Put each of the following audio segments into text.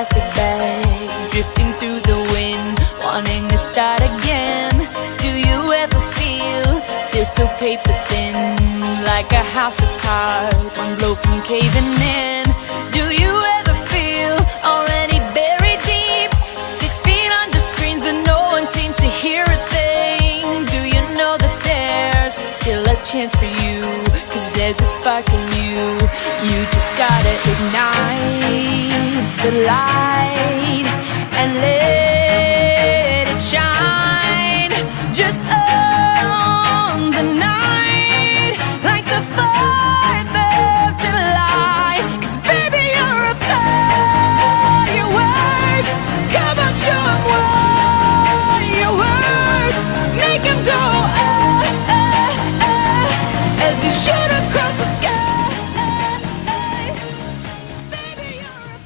plastic bag, drifting through the wind, wanting to start again. Do you ever feel so paper thin, like a house of cards, one blow from caving in? Do you ever feel already buried deep, 6 feet under screens, but no one seems to hear a thing? Do you know that there's still a chance for you, 'cause there's a spark in you. You just gotta ignite the light and let it shine. Just on the night, like the 4th of July. 'Cause baby, you're a firework. Come on, show 'em what you work. Make 'em go, as you shoot across the sky. Baby, you're a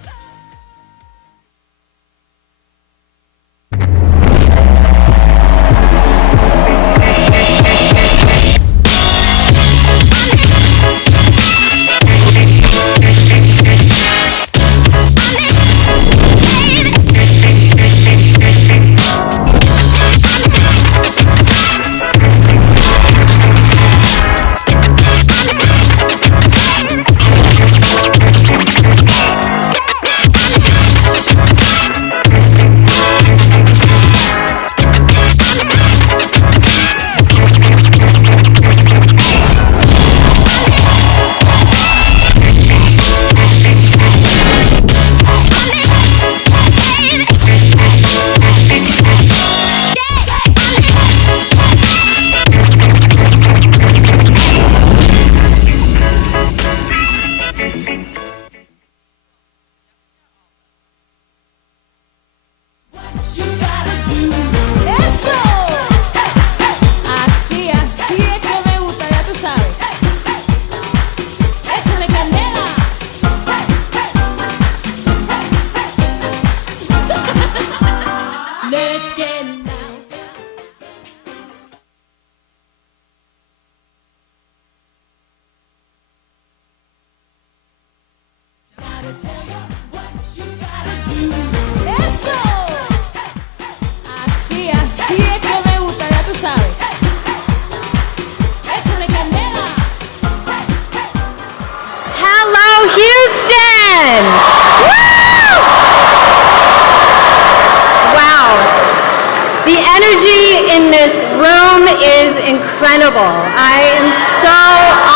incredible. I am so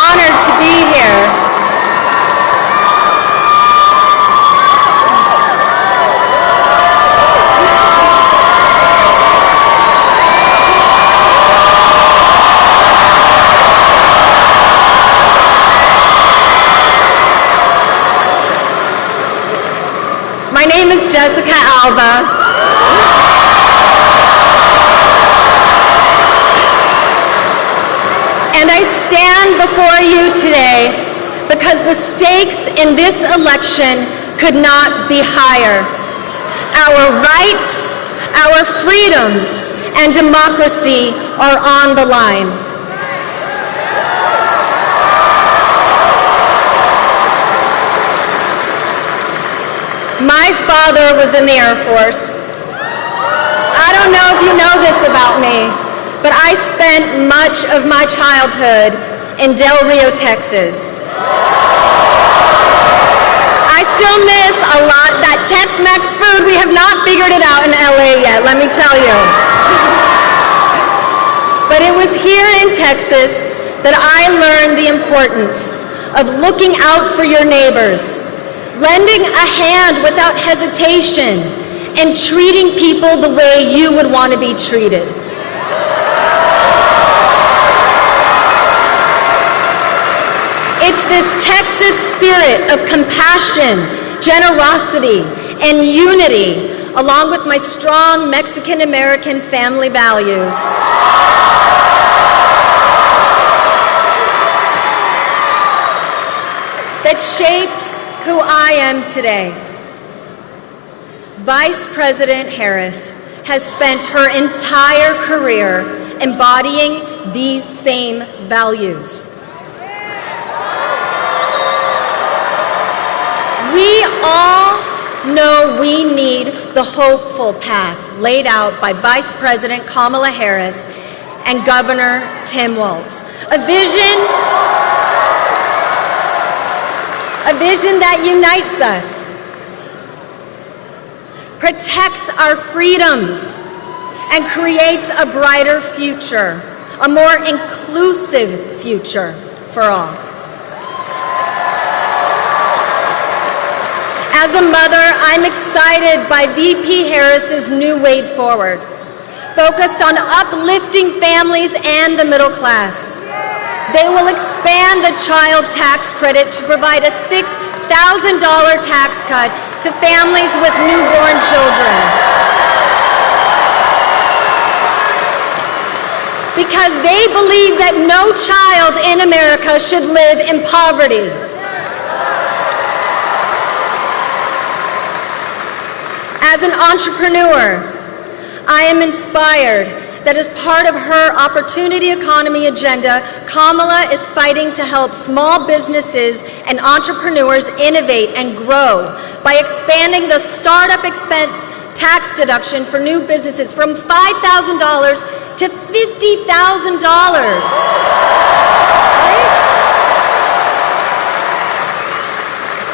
honored to be here. My name is Jessica Alba. And I stand before you today because the stakes in this election could not be higher. Our rights, our freedoms, and democracy are on the line. My father was in the Air Force. I don't know if you know this about me, but I spent much of my childhood in Del Rio, Texas. I still miss a lot that Tex-Mex food. We have not figured it out in LA yet, let me tell you. But it was here in Texas that I learned the importance of looking out for your neighbors, lending a hand without hesitation, and treating people the way you would want to be treated. It's this Texas spirit of compassion, generosity, and unity, along with my strong Mexican-American family values, that shaped who I am today. Vice President Harris has spent her entire career embodying these same values. We all know we the hopeful path laid out by Vice President Kamala Harris and Governor Tim Walz. A vision that unites us, protects our freedoms, and creates a brighter future, a more inclusive future for all. As a mother, I'm excited by VP Harris's new Way Forward, focused on uplifting families and the middle class. They will expand the child tax credit to provide a $6,000 tax cut to families with newborn children. Because they believe that no child in America should live in poverty. As an entrepreneur, I am inspired that as part of her opportunity economy agenda, Kamala is fighting to help small businesses and entrepreneurs innovate and grow by expanding the startup expense tax deduction for new businesses from $5,000 to $50,000.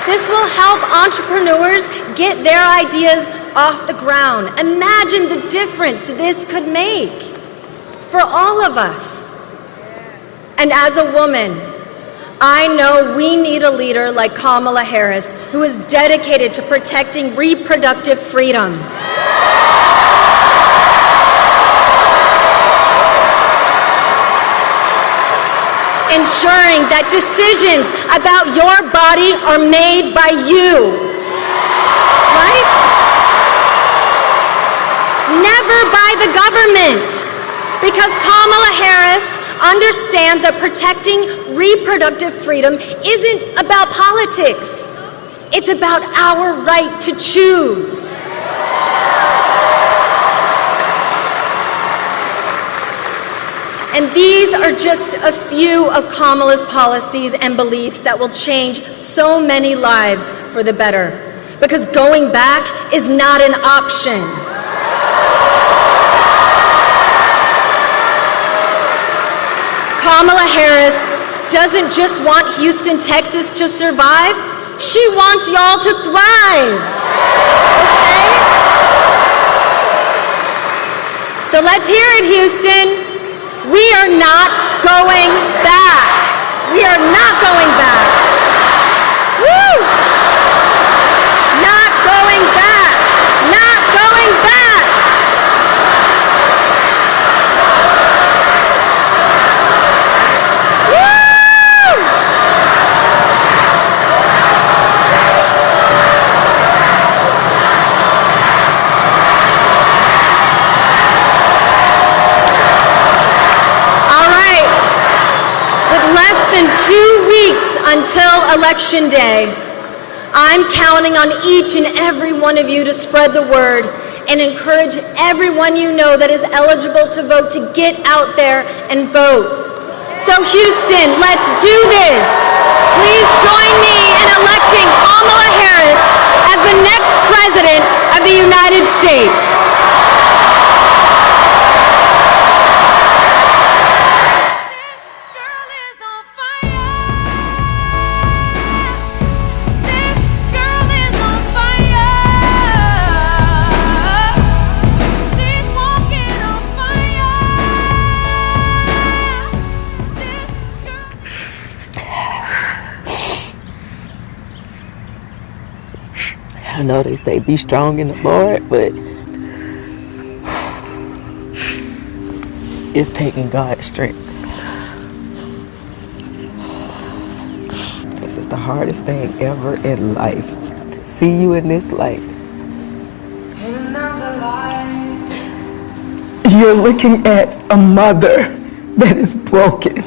This will help entrepreneurs get their ideas off the ground. Imagine the difference this could make for all of us. And as a woman, I know we need a leader like Kamala Harris who is dedicated to protecting reproductive freedom. Ensuring that decisions about your body are made by you, right? Never by the government, because Kamala Harris understands that protecting reproductive freedom isn't about politics. It's about our right to choose. And these are just a few of Kamala's policies and beliefs that will change so many lives for the better. Because going back is not an option. Kamala Harris doesn't just want Houston, Texas to survive. She wants y'all to thrive. Okay? So let's hear it, Houston. We are not going back. We are not going back. Woo! Not going back. Not going back. Woo! Less than 2 weeks until Election Day, I'm counting on each and every one of you to spread the word and encourage everyone you know that is eligible to vote to get out there and vote. So Houston, let's do this. Please join me in electing Kamala Harris as the next President of the United States. I know they say be strong in the Lord, but it's taking God's strength. This is the hardest thing ever in life, to see you in this light. You're looking at a mother that is broken.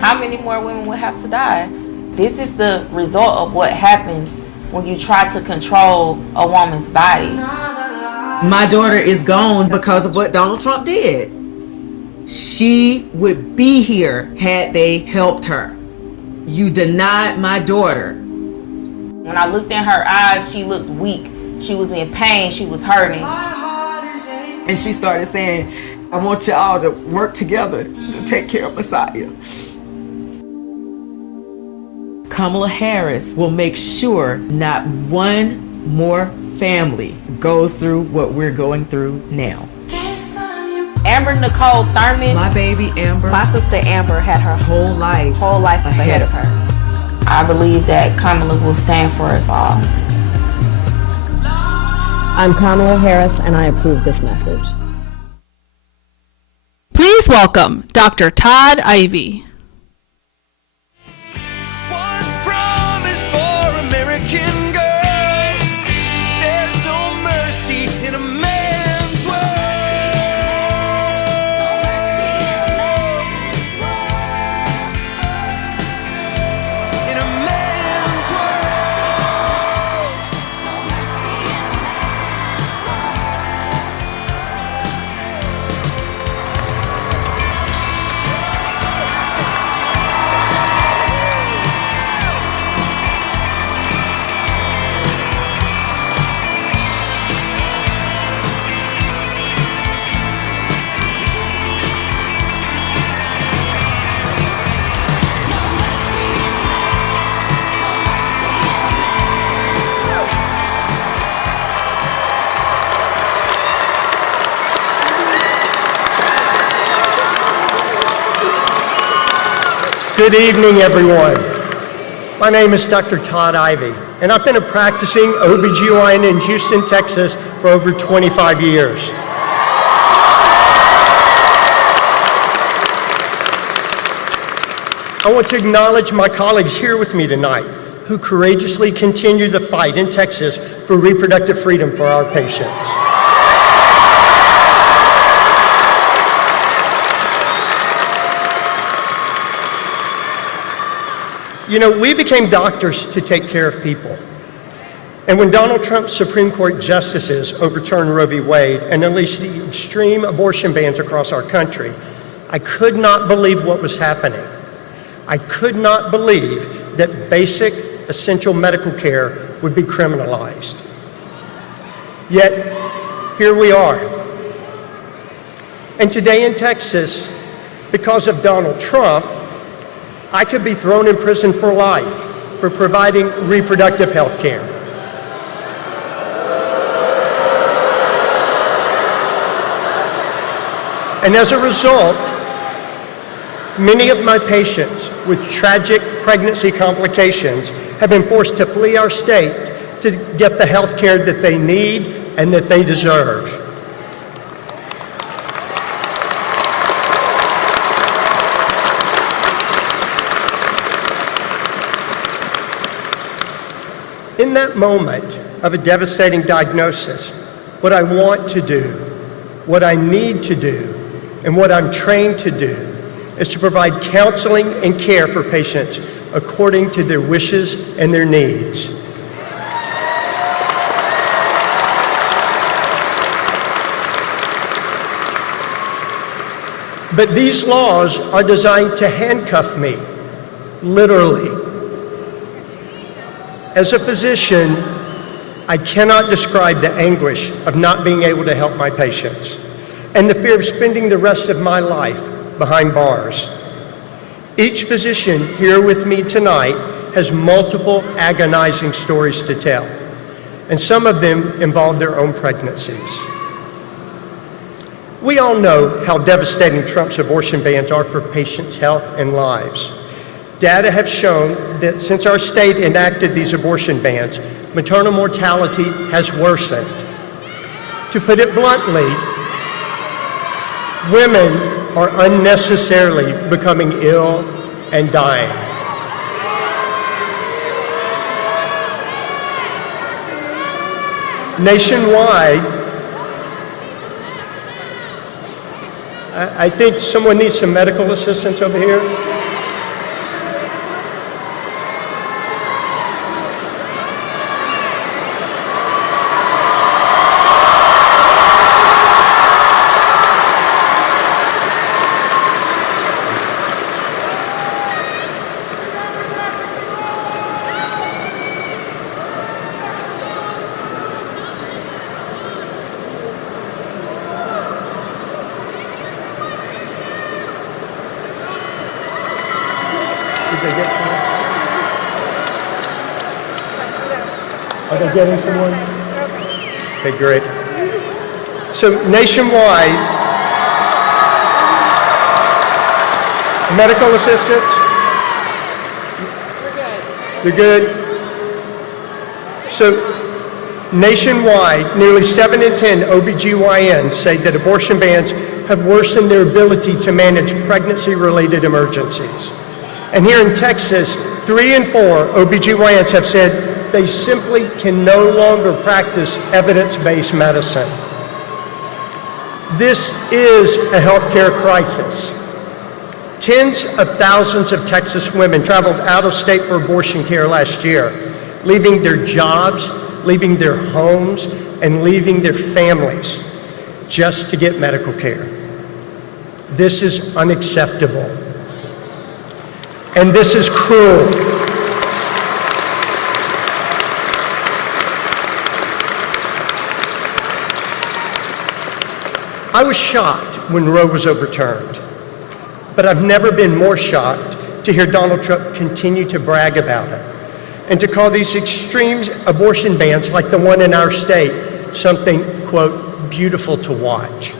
How many more women will have to die? This is the result of what happens when you try to control a woman's body. My daughter is gone because of what Donald Trump did. She would be here had they helped her. You denied my daughter. When I looked in her eyes, she looked weak. She was in pain. She was hurting. And she started saying, I want y'all to work together to take care of Messiah. Kamala Harris will make sure not one more family goes through what we're going through now. Amber Nicole Thurman. My baby Amber, My sister Amber had her whole life ahead of her. I believe that Kamala will stand for us all. I'm Kamala Harris, and I approve this message. Please welcome Dr. Todd Ivy. One promise for American girls. There's no mercy in a man's world. In a man's world. Good evening, everyone. My name is Dr. Todd Ivy, and I've been a practicing OBGYN in Houston, Texas for over 25 years. I want to acknowledge my colleagues here with me tonight who courageously continue the fight in Texas for reproductive freedom for our patients. You know, we became doctors to take care of people. And when Donald Trump's Supreme Court justices overturned Roe v. Wade and unleashed the extreme abortion bans across our country, I could not believe what was happening. I could not believe that basic, essential medical care would be criminalized. Yet, here we are. And today in Texas, because of Donald Trump, I could be thrown in prison for life for providing reproductive health care. And as a result, many of my patients with tragic pregnancy complications have been forced to flee our state to get the health care that they need and that they deserve. In that moment of a devastating diagnosis, what I want to do, what I need to do, and what I'm trained to do is to provide counseling and care for patients according to their wishes and their needs. But these laws are designed to handcuff me, literally. As a physician, I cannot describe the anguish of not being able to help my patients and the fear of spending the rest of my life behind bars. Each physician here with me tonight has multiple agonizing stories to tell, and some of them involve their own pregnancies. We all know how devastating Trump's abortion bans are for patients' health and lives. Data have shown that since our state enacted these abortion bans, maternal mortality has worsened. To put it bluntly, women are unnecessarily becoming ill and dying. Nationwide, I think someone needs some medical assistance over here. Are they getting someone? Okay, great. So nationwide, medical assistants? They're good. So nationwide, nearly 7 in 10 OBGYNs say that abortion bans have worsened their ability to manage pregnancy-related emergencies. And here in Texas, 3 in 4 OBGYNs have said they simply can no longer practice evidence-based medicine. This is a healthcare crisis. Tens of thousands of Texas women traveled out of state for abortion care last year, leaving their jobs, leaving their homes, and leaving their families just to get medical care. This is unacceptable. And this is cruel. I was shocked when Roe was overturned, but I've never been more shocked to hear Donald Trump continue to brag about it and to call these extreme abortion bans, like the one in our state, something, quote, beautiful to watch.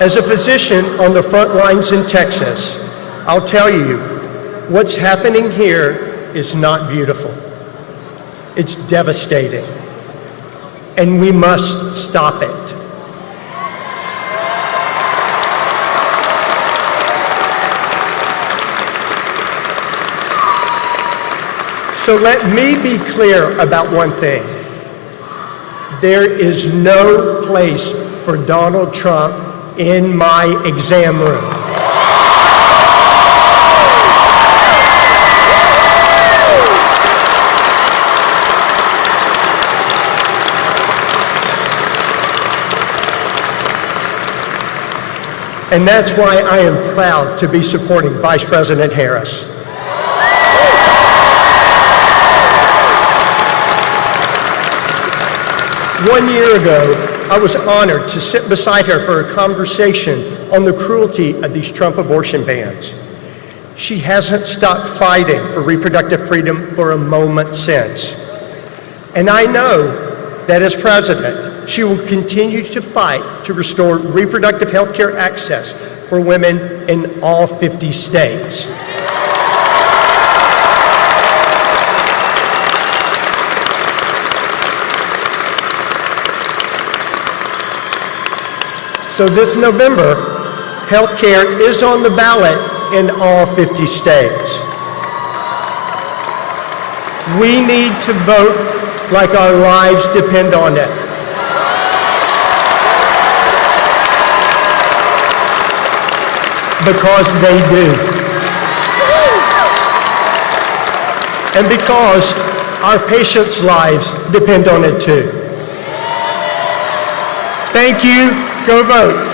As a physician on the front lines in Texas, I'll tell you, what's happening here is not beautiful. It's devastating, and we must stop it. So let me be clear about one thing. There is no place for Donald Trump in my exam room. And that's why I am proud to be supporting Vice President Harris. One year ago, I was honored to sit beside her for a conversation on the cruelty of these Trump abortion bans. She hasn't stopped fighting for reproductive freedom for a moment since. And I know that as president, she will continue to fight to restore reproductive health care access for women in all 50 states. So this November, health care is on the ballot in all 50 states. We need to vote like our lives depend on it. Because they do. And because our patients' lives depend on it too. Thank you. Go vote.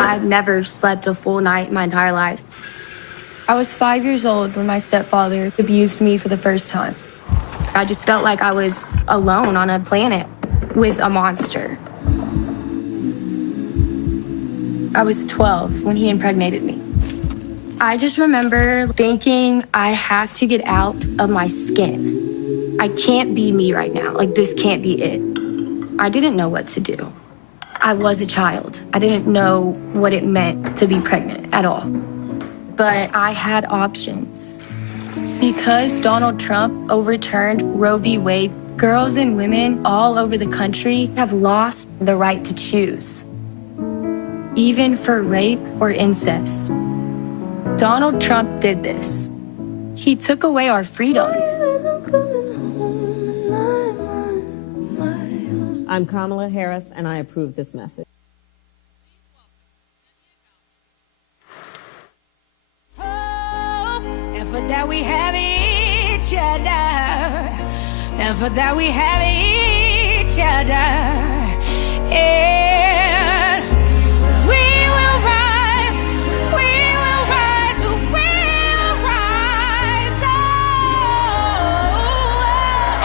I've never slept a full night in my entire life. I was 5 years old when my stepfather abused me for the first time. I just felt like I was alone on a planet with a monster. I was 12 when he impregnated me. I just remember thinking I have to get out of my skin. I can't be me right now. Like, this can't be it. I didn't know what to do. I was a child. I didn't know what it meant to be pregnant at all. But I had options. Because Donald Trump overturned Roe v. Wade, girls and women all over the country have lost the right to choose, even for rape or incest. Donald Trump did this. He took away our freedom. I'm Kamala Harris, and I approve this message. And for that we have each other. And for that we have each other. And we will rise. We will rise. We will rise.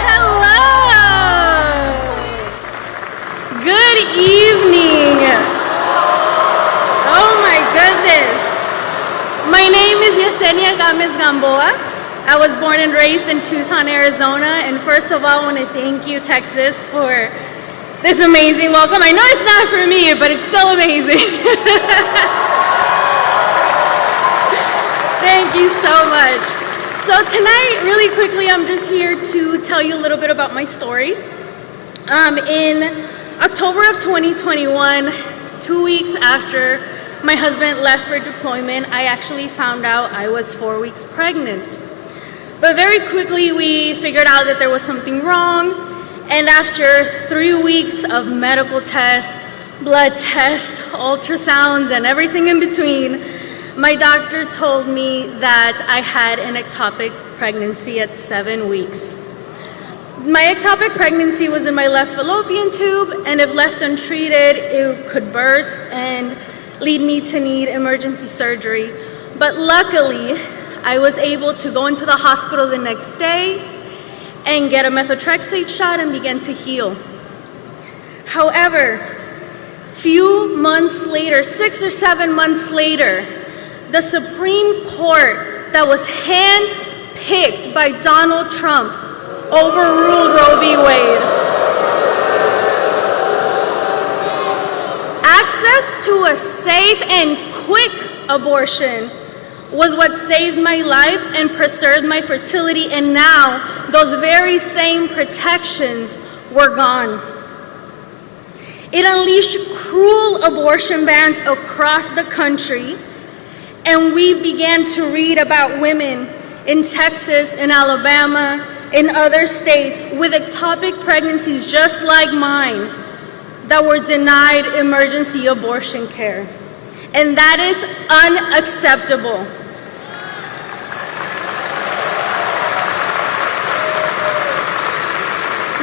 Hello. Good evening. Oh my goodness. My name is Yesenia Gamboa. I was born and raised in Tucson, Arizona, and first of all, I want to thank you, Texas, for this amazing welcome. I know it's not for me, but it's still amazing. Thank you so much. So tonight, really quickly, I'm just here to tell you a little bit about my story. In October of 2021, 2 weeks after my husband left for deployment, I actually found out I was 4 weeks pregnant. But very quickly, we figured out that there was something wrong. And after 3 weeks of medical tests, blood tests, ultrasounds, and everything in between, my doctor told me that I had an ectopic pregnancy at 7 weeks. My ectopic pregnancy was in my left fallopian tube, and if left untreated, it could burst and lead me to need emergency surgery. But luckily, I was able to go into the hospital the next day and get a methotrexate shot and begin to heal. However, few months later, 6 or 7 months later, the Supreme Court that was hand-picked by Donald Trump overruled Roe v. Wade. Access to a safe and quick abortion was what saved my life and preserved my fertility, and now those very same protections were gone. It unleashed cruel abortion bans across the country, and we began to read about women in Texas, in Alabama, in other states with ectopic pregnancies just like mine that were denied emergency abortion care. And that is unacceptable.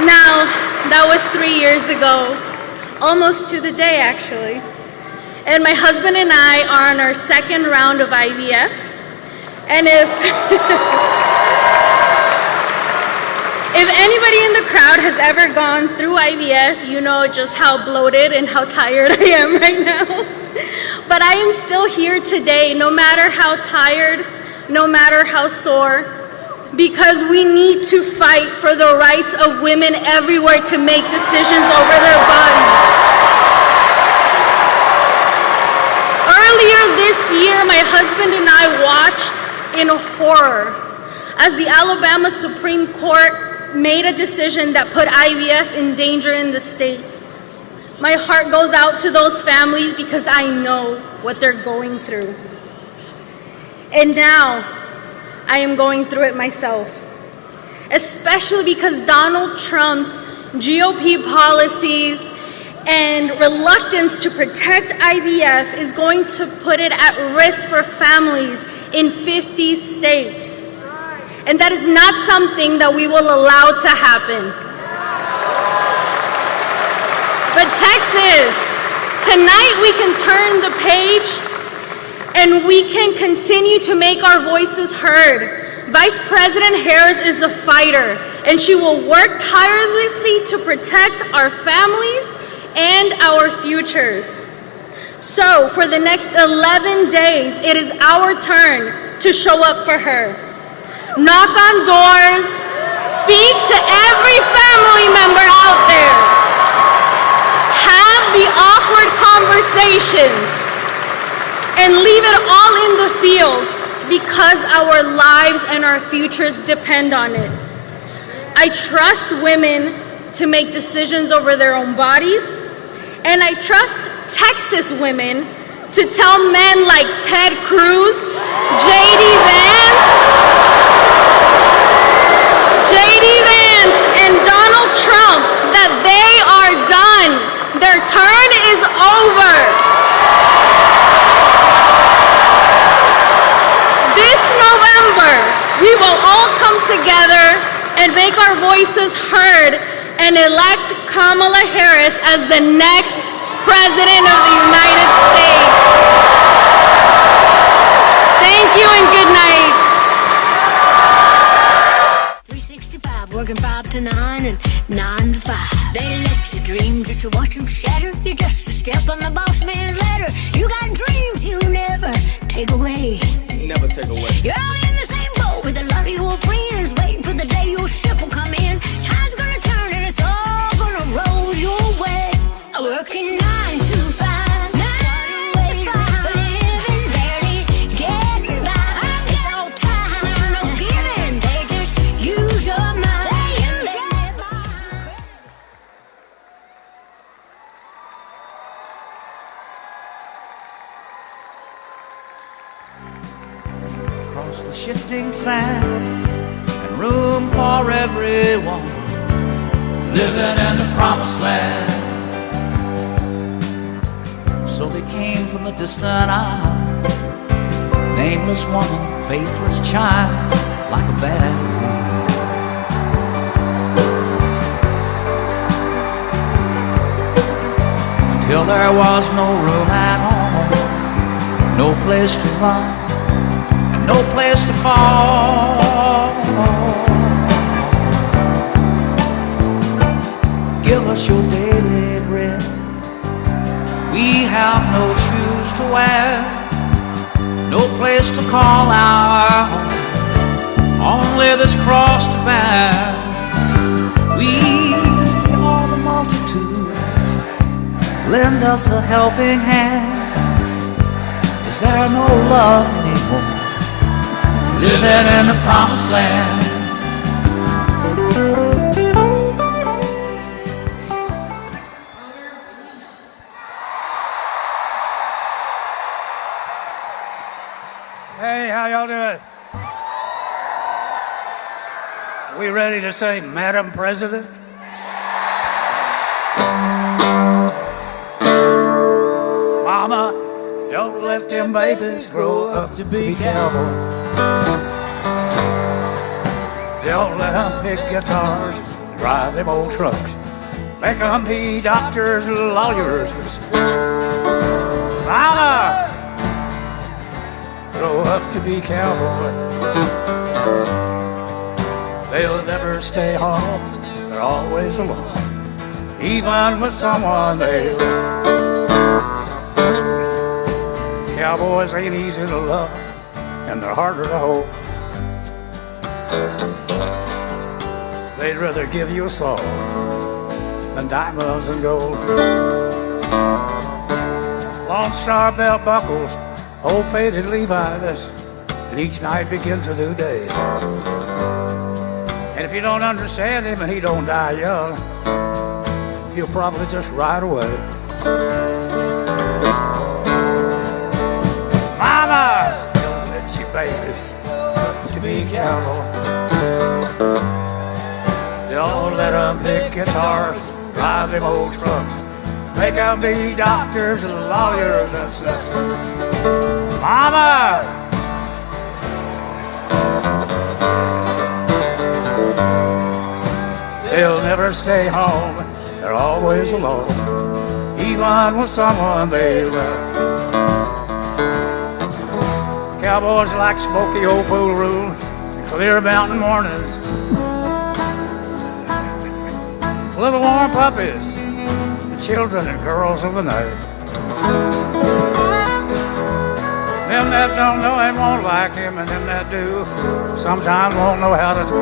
Now, that was 3 years ago, almost to the day actually. And my husband and I are on our second round of IVF. And if anybody in the crowd has ever gone through IVF, you know just how bloated and how tired I am right now. But I am still here today, no matter how tired, no matter how sore, because we need to fight for the rights of women everywhere to make decisions over their bodies. Earlier this year, my husband and I watched in horror as the Alabama Supreme Court made a decision that put IVF in danger in the state. My heart goes out to those families because I know what they're going through. And now, I am going through it myself, especially because Donald Trump's GOP policies and reluctance to protect IVF is going to put it at risk for families in 50 states. And that is not something that we will allow to happen. But Texas, tonight we can turn the page and we can continue to make our voices heard. Vice President Harris is a fighter, and she will work tirelessly to protect our families and our futures. So for the next 11 days, it is our turn to show up for her. Knock on doors, speak to every family member out there, have the awkward conversations, and leave it all in the field because our lives and our futures depend on it. I trust women to make decisions over their own bodies, and I trust Texas women to tell men like Ted Cruz, J.D. Vance, and Donald Trump that they are done. Their turn is over. This November, we will all come together and make our voices heard and elect Kamala Harris as the next President of the United States. Thank you and good night. 365, working 5 to 9 and 9 to 5. They let you dream just to watch them shatter. You're just a step on the boss man's ladder. You got dreams he'll never take away. Never take away. You're all in the same boat with a lot of your friends, waiting for the day your ship will come in. Time's gonna turn and it's all gonna roll your way. Working 9 to 5, 9 to 5, living barely getting by. It's all time, no giving. They just use your mind. Across the shifting sand and room for everyone, living in the promised land. So they came from the distant isle, nameless woman, faithless child, like a bad dream. Until there was no room at home, no place to run, and no place to fall. Give us your daily bread. We have no shoes to wear, no place to call our home, only this cross to bear. We are the multitude, lend us a helping hand. Is there no love anymore, living in the promised land? Hey, how y'all doing? We ready to say, Madam President? Mama, don't let them babies grow up to be cowboys. Don't let them pick guitars, drive them old trucks. Make them be doctors, lawyers. Mama! Grow up to be cowboys. They'll never stay home, they're always alone, even with someone they love. Cowboys ain't easy to love, and they're harder to hold. They'd rather give you a song than diamonds and gold. Lone Star belt buckles, old faded Levi's, and each night begins a new day. And if you don't understand him and he don't die young, he'll probably just ride away. Mama, don't let your babies to be cowboys. Don't let them pick guitars, drive them old trucks, make them be doctors and lawyers and stuff. Mama! They'll never stay home, they're always alone, even with someone they love. Cowboys like smoky old pool room and clear mountain mornings. Little warm puppies, the children and girls of the night. Them that don't know him won't like him, and them that do sometimes won't know how to take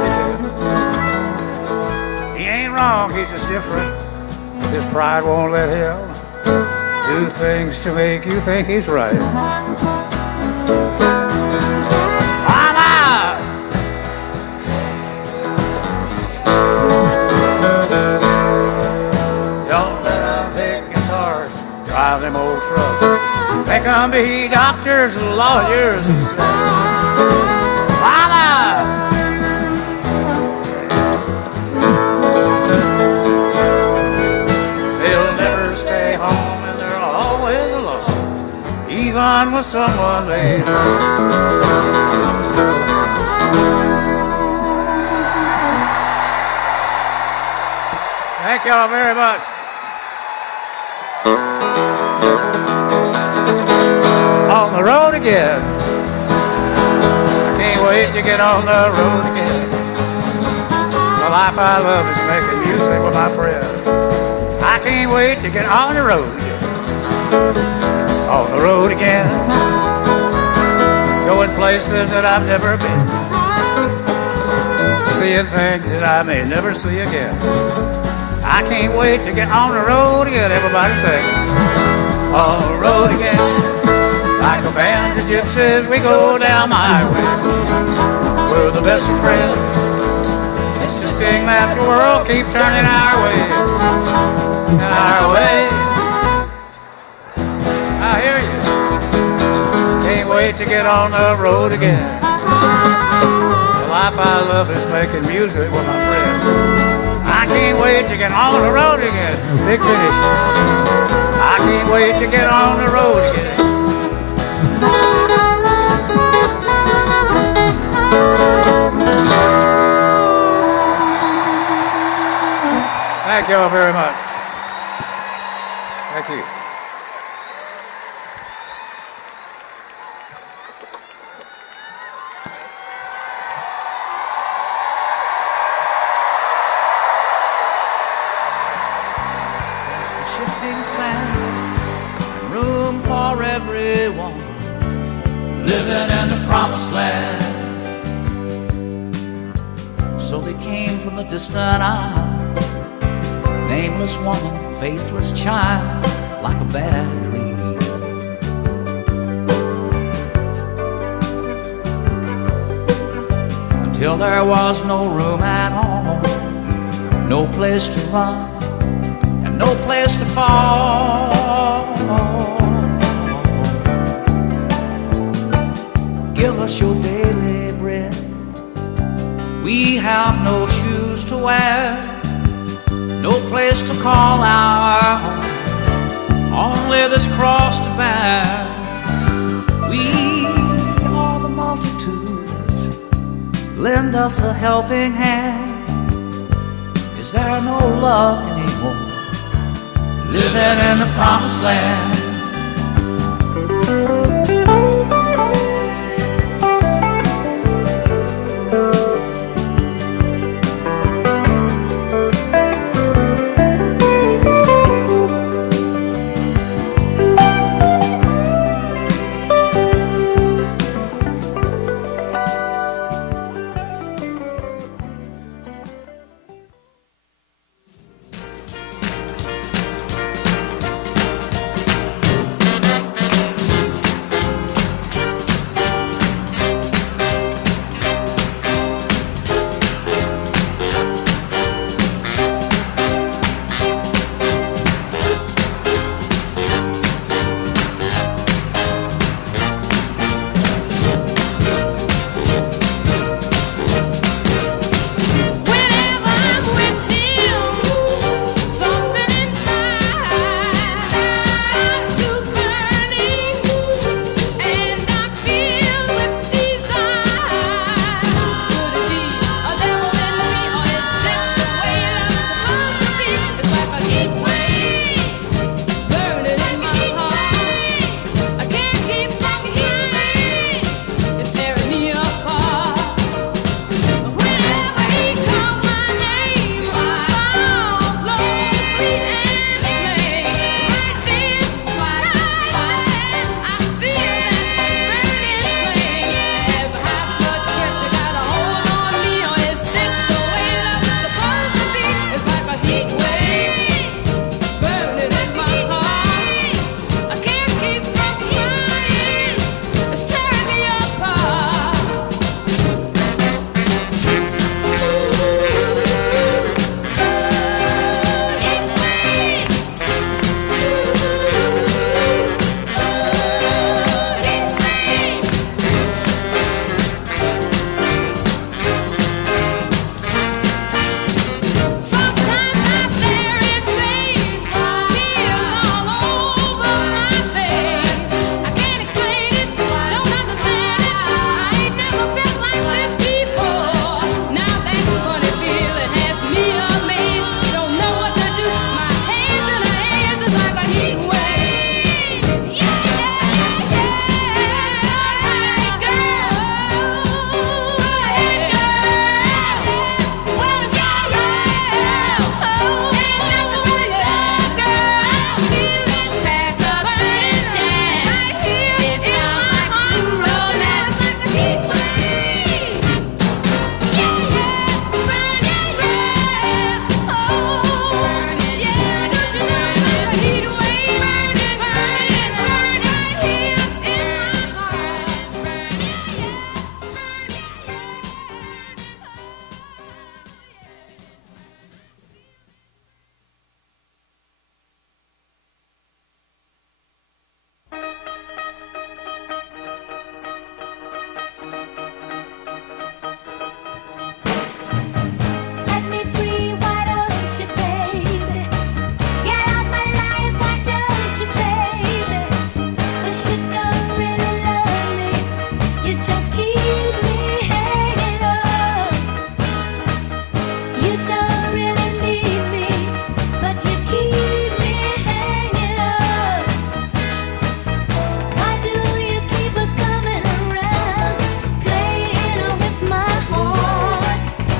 it. He ain't wrong, he's just different. His pride won't let him do things to make you think he's right. Don't let them take guitars, drive them old trucks. They can be doctors, lawyers, and such. Mama! They'll never stay home and they're always alone, even with someone they love. Thank y'all very much. On the road again. I can't wait to get on the road again. The life I love is making music with my friends. I can't wait to get on the road again. On the road again. Going places that I've never been. Seeing things that I may never see again. I can't wait to get on the road again. Everybody say, on the road again. Like a band of gypsies, we go down the highway. We're the best of friends. Insisting that the world keeps turning our way. Our way. I hear you. Just can't wait to get on the road again. The life I love is making music with my friends. I can't wait to get on the road again. Big finish. I can't wait to get on the road again. Thank you all very much. Thank you. Shifting sand and room for everyone living in the promised land. So they came from the distant isle, nameless woman, faithless child, like a bad dream. Until there was no room at all, no place to run, no place to fall. Give us your daily bread. We have no shoes to wear, no place to call our own, only this cross to bear. We are the multitudes, lend us a helping hand. Is there no love anymore? Living in the promised land.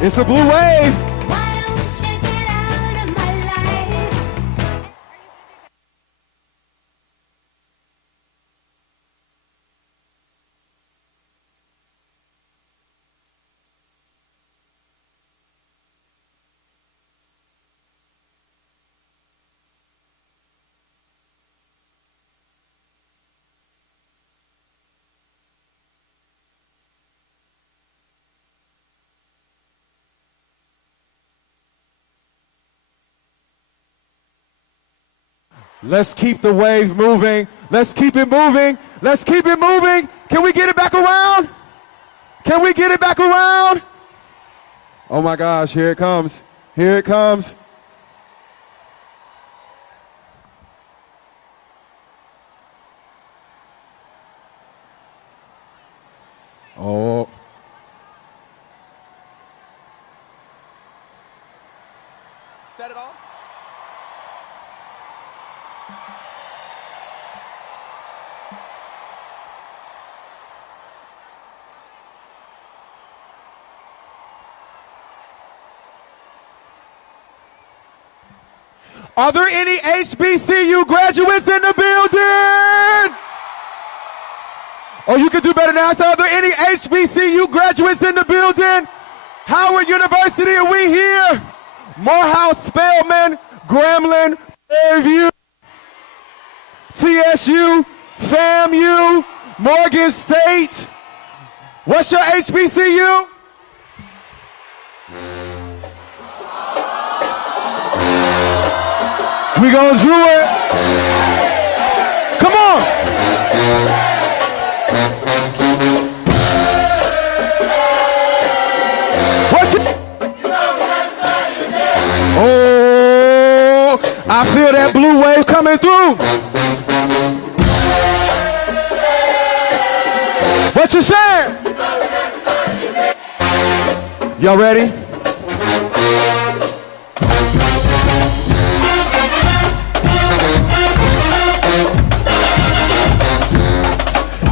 It's a blue wave. Let's keep the wave moving. Let's keep it moving. Let's keep it moving. Can we get it back around? Can we get it back around? Oh my gosh, here it comes. Here it comes. Oh. Set it off. Are there any HBCU graduates in the building? Oh, you can do better now. So are there any HBCU graduates in the building? Howard University, are we here? Morehouse, Spelman, Grambling, Fairview, TSU, FAMU, Morgan State. What's your HBCU? We gonna do it. Come on. What's it? Oh, I feel that blue wave coming through. What you saying? Y'all ready?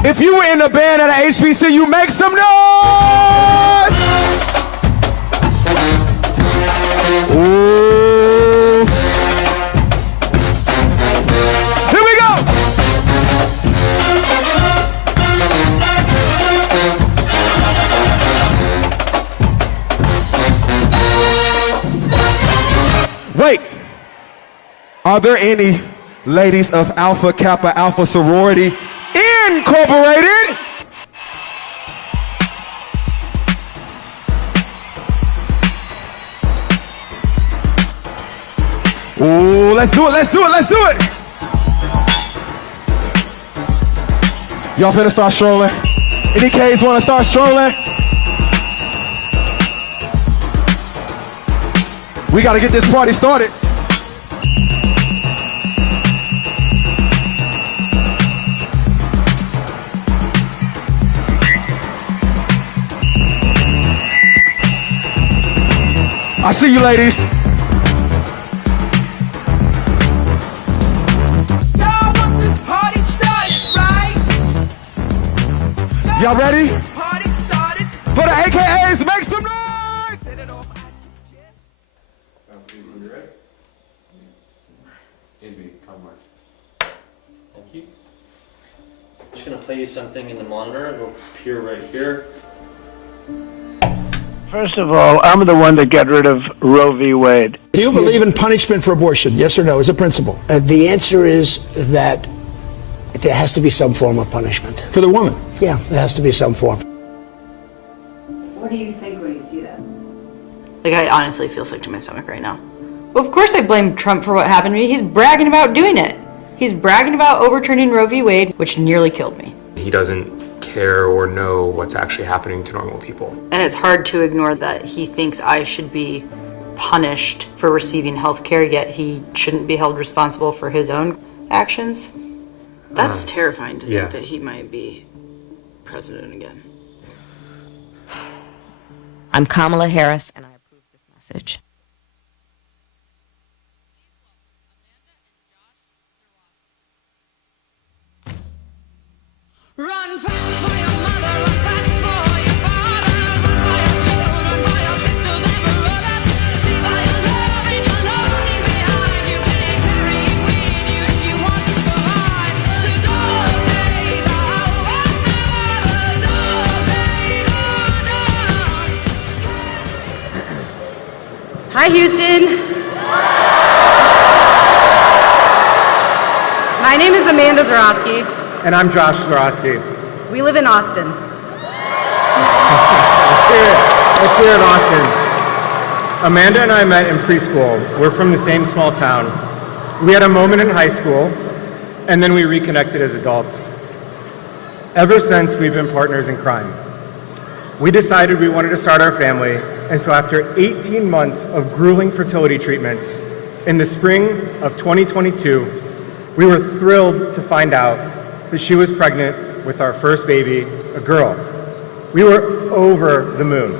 If you were in a band at a HBCU, make some noise! Ooh. Here we go! Wait, are there any ladies of Alpha Kappa Alpha sorority Incorporated? Ooh, let's do it, let's do it, let's do it. Y'all finna start strolling? Any K's wanna start strolling? We gotta get this party started. I see you, ladies. Y'all want this party started, right? Y'all ready? Party started. For the AKAs, make some noise! Set it off. Thank you. I'm just going to play you something in the monitor. It'll appear right here. First of all, I'm the one that got rid of Roe v. Wade. Do you believe in punishment for abortion? Yes or no, as a principle? The answer is that there has to be some form of punishment. For the woman? Yeah, there has to be some form. What do you think when you see that? Like, I honestly feel sick to my stomach right now. Well, of course I blame Trump for what happened to me. He's bragging about doing it. He's bragging about overturning Roe v. Wade, which nearly killed me. He doesn't care or know what's actually happening to normal people. And it's hard to ignore that he thinks I should be punished for receiving health care, yet he shouldn't be held responsible for his own actions. That's terrifying to think that he might be president again. I'm Kamala Harris, and I approve this message. Run fast for your mother, run fast for your father, run for your children, for your sisters Hi, Houston. My name is Amanda Zarowski. And I'm Josh Zarowski. We live in Austin. Let's hear it. Let's hear it, Austin. Amanda and I met in preschool. We're from the same small town. We had a moment in high school, and then we reconnected as adults. Ever since, we've been partners in crime. We decided we wanted to start our family, and so after 18 months of grueling fertility treatments, in the spring of 2022, we were thrilled to find out that she was pregnant with our first baby, a girl. We were over the moon.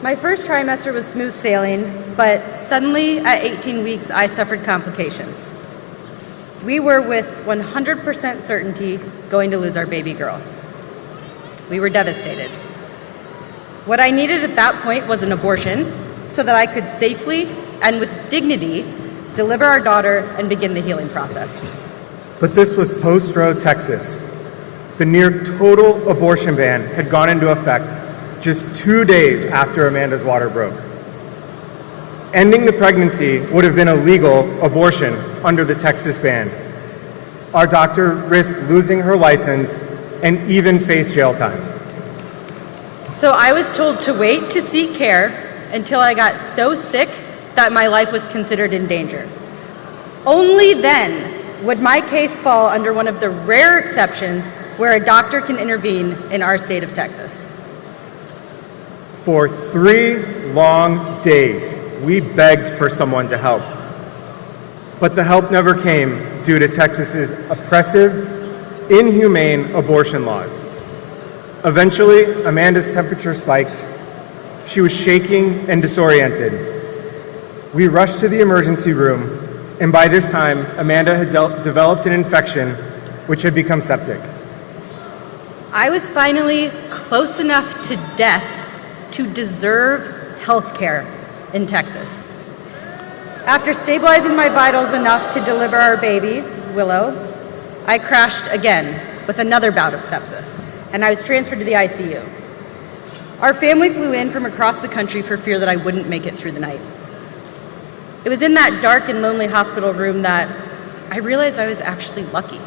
My first trimester was smooth sailing, but suddenly at 18 weeks, I suffered complications. We were with 100% certainty going to lose our baby girl. We were devastated. What I needed at that point was an abortion so that I could safely and with dignity deliver our daughter and begin the healing process. But this was Post Road, Texas. The near total abortion ban had gone into effect just 2 days after Amanda's water broke. Ending the pregnancy would have been a legal abortion under the Texas ban. Our doctor risked losing her license and even faced jail time. So I was told to wait to seek care until I got so sick that my life was considered in danger. Only then would my case fall under one of the rare exceptions where a doctor can intervene in our state of Texas. For 3 long days, we begged for someone to help. But the help never came due to Texas's oppressive, inhumane abortion laws. Eventually, Amanda's temperature spiked. She was shaking and disoriented. We rushed to the emergency room, and by this time, Amanda had developed an infection which had become septic. I was finally close enough to death to deserve health care in Texas. After stabilizing my vitals enough to deliver our baby, Willow, I crashed again with another bout of sepsis, and I was transferred to the ICU. Our family flew in from across the country for fear that I wouldn't make it through the night. It was in that dark and lonely hospital room that I realized I was actually lucky.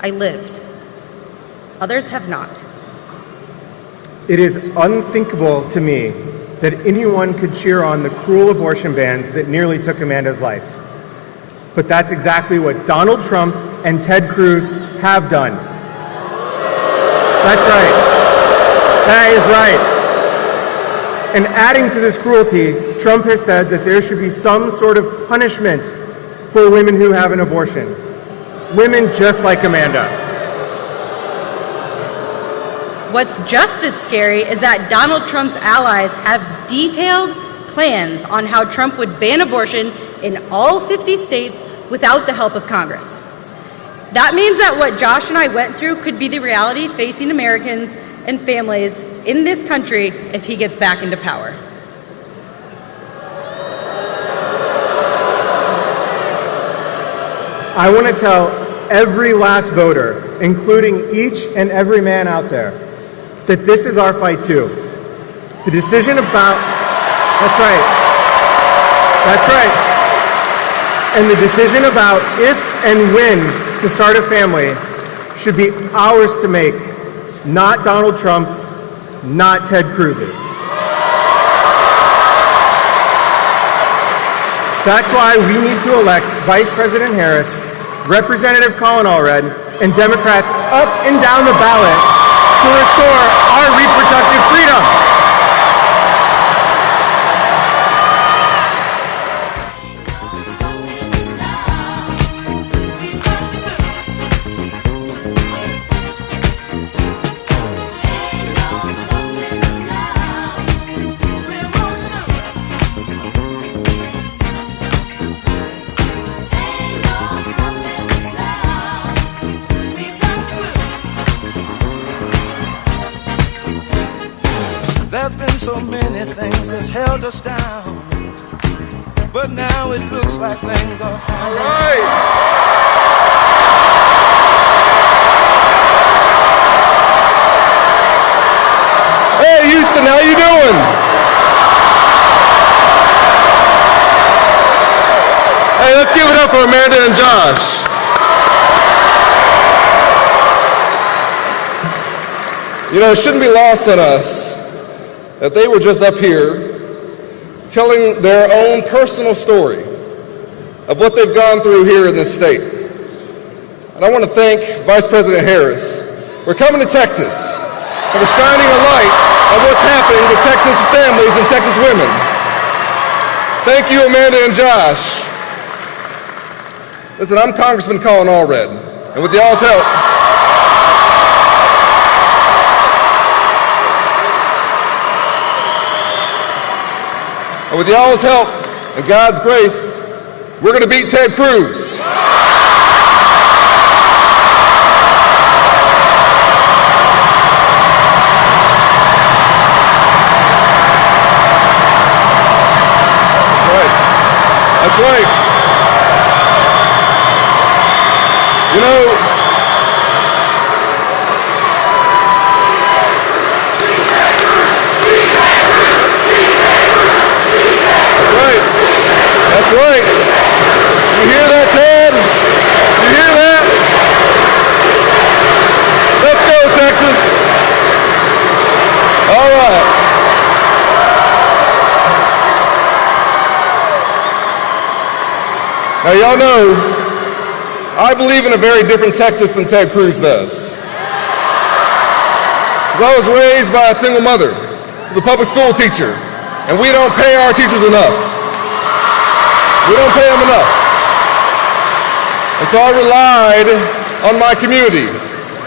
I lived. Others have not. It is unthinkable to me that anyone could cheer on the cruel abortion bans that nearly took Amanda's life. But that's exactly what Donald Trump and Ted Cruz have done. That's right. That is right. And adding to this cruelty, Trump has said that there should be some sort of punishment for women who have an abortion. Women just like Amanda. What's just as scary is that Donald Trump's allies have detailed plans on how Trump would ban abortion in all 50 states without the help of Congress. That means that what Josh and I went through could be the reality facing Americans and families in this country if he gets back into power. I want to tell every last voter, including each and every man out there, that this is our fight too. The decision about, that's right. And the decision about if and when to start a family should be ours to make, not Donald Trump's, not Ted Cruz's. That's why we need to elect Vice President Harris, Representative Colin Allred, and Democrats up and down the ballot to restore our reproductive freedom. There's been so many things that's held us down, but now it looks like things are fine. All right. Hey, Houston, how you doing? for Amanda and Josh. You know, it shouldn't be lost on us that they were just up here telling their own personal story of what they've gone through here in this state. And I want to thank Vice President Harris for coming to Texas and for shining a light on what's happening to Texas families and Texas women. Thank you, Amanda and Josh. Listen, I'm Congressman Colin Allred, and with y'all's help, and God's grace, we're going to beat Ted Cruz. That's right. You know, that's right. You hear that, Ted? You hear that? Let's go, Texas. All right. Now, y'all know, I believe in a very different Texas than Ted Cruz does. I was raised by a single mother, who's a public school teacher, and we don't pay our teachers enough. We don't pay them enough. And so I relied on my community,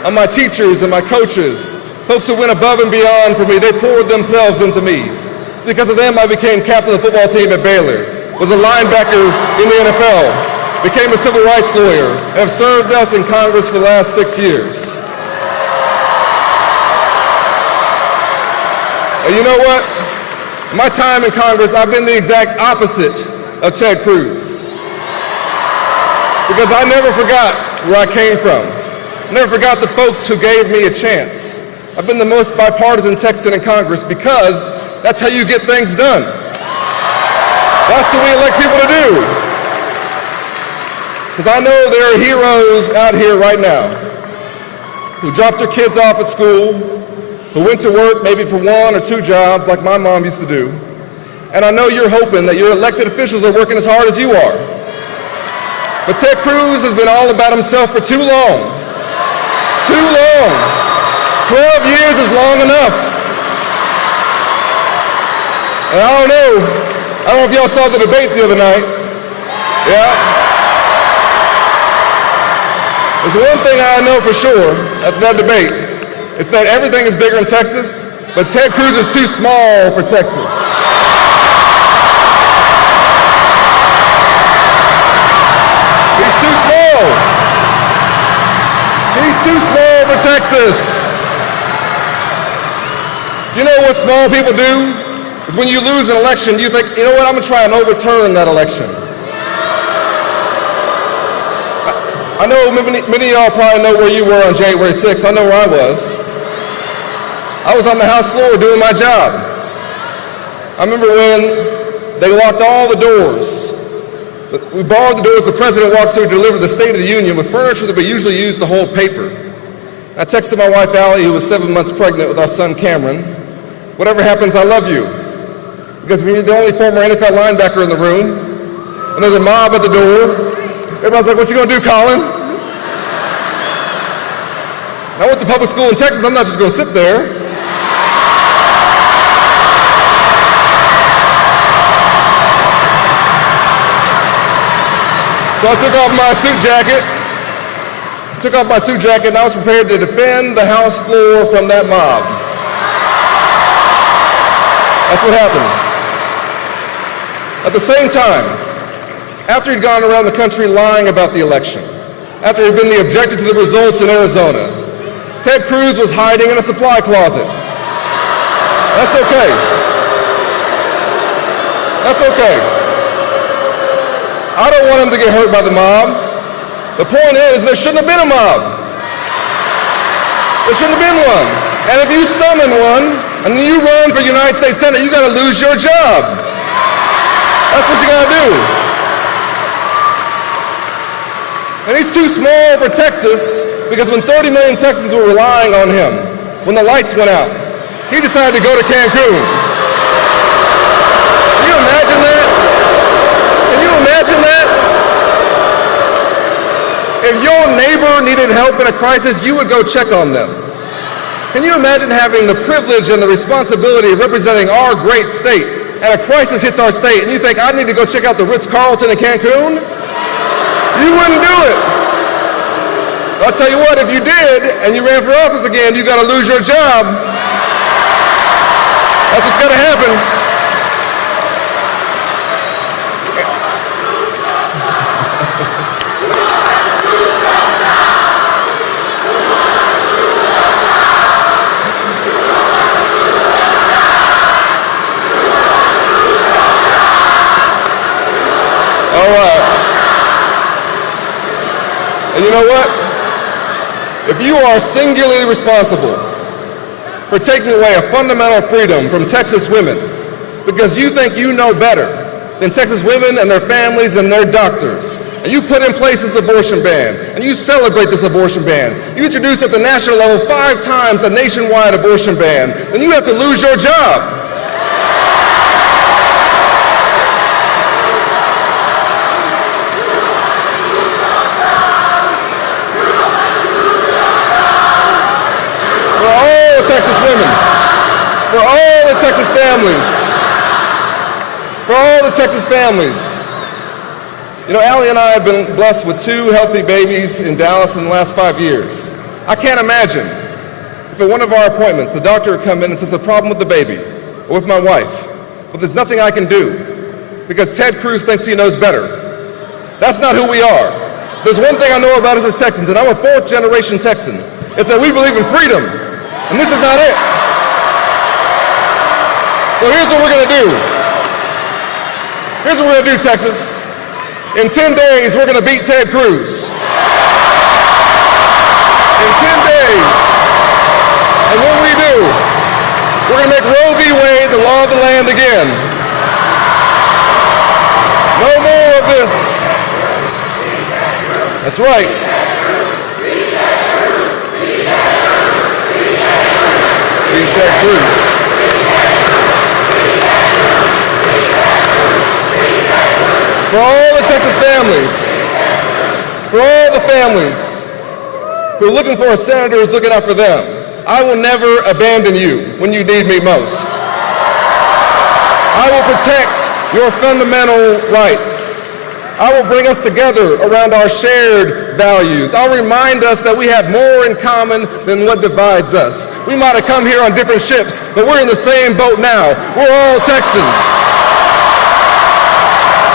on my teachers and my coaches, folks who went above and beyond for me. They poured themselves into me. Because of them, I became captain of the football team at Baylor, was a linebacker in the NFL, became a civil rights lawyer, and have served us in Congress for the last 6 years. And you know what? My time in Congress, I've been the exact opposite of Ted Cruz. Because I never forgot where I came from. I never forgot the folks who gave me a chance. I've been the most bipartisan Texan in Congress because that's how you get things done. That's what we elect people to do. Because I know there are heroes out here right now who dropped their kids off at school, who went to work maybe for 1 or 2 jobs like my mom used to do. And I know you're hoping that your elected officials are working as hard as you are. But Ted Cruz has been all about himself for too long. Too long. 12 years is long enough. And I don't know if y'all saw the debate the other night. Yeah. There's one thing I know for sure after that debate. It's that everything is bigger in Texas, but Ted Cruz is too small for Texas. He's too small. He's too small for Texas. You know what small people do? Is when you lose an election, you think, you know what, I'm going to try and overturn that election. I know many of y'all probably know where you were on January 6th. I know where I was. I was on the House floor doing my job. I remember when they locked all the doors. We borrowed the doors. The president walks through to deliver the State of the Union with furniture that we usually use to hold paper. I texted my wife, Allie, who was 7 months pregnant with our son, Cameron. Whatever happens, I love you. Because we're the only former NFL linebacker in the room. And there's a mob at the door. Everybody's like, what you gonna do, Colin? I went to public school in Texas. I'm not just gonna sit there. So I took off my suit jacket, and I was prepared to defend the House floor from that mob. That's what happened. At the same time, after he'd gone around the country lying about the election, after he'd been the objector to the results in Arizona, Ted Cruz was hiding in a supply closet. That's okay. That's okay. I don't want him to get hurt by the mob. The point is, there shouldn't have been a mob. There shouldn't have been one. And if you summon one, and then you run for United States Senate, you gotta lose your job. That's what you gotta do. And he's too small for Texas because when 30 million Texans were relying on him, when the lights went out, he decided to go to Cancun. Can you imagine that? Can you imagine that? If your neighbor needed help in a crisis, you would go check on them. Can you imagine having the privilege and the responsibility of representing our great state, and a crisis hits our state, and you think, I need to go check out the Ritz-Carlton in Cancun? You wouldn't do it. I'll tell you what, if you did, and you ran for office again, you gotta lose your job. That's what's gonna happen. All right. And you know what? If you are singularly responsible for taking away a fundamental freedom from Texas women because you think you know better than Texas women and their families and their doctors, and you put in place this abortion ban, and you celebrate this abortion ban, you introduce at the national level 5 times a nationwide abortion ban, then you have to lose your job. Texas women, for all the Texas families, for all the Texas families. You know, Allie and I have been blessed with 2 healthy babies in Dallas in the last 5 years. I can't imagine if at one of our appointments, the doctor would come in and says, a problem with the baby, or with my wife, but there's nothing I can do, because Ted Cruz thinks he knows better. That's not who we are. There's one thing I know about us as Texans, and I'm a 4th generation Texan, it's that we believe in freedom. And this is not it. So here's what we're going to do. Here's what we're going to do, Texas. In 10 days, we're going to beat Ted Cruz. In 10 days. And when we do, we're going to make Roe v. Wade the law of the land again. No more of this. That's right. Ted Cruz. For all the Texas families, for all the families who are looking for a senator who's looking out for them, I will never abandon you when you need me most. I will protect your fundamental rights. I will bring us together around our shared values. I'll remind us that we have more in common than what divides us. We might have come here on different ships, but we're in the same boat now. We're all Texans.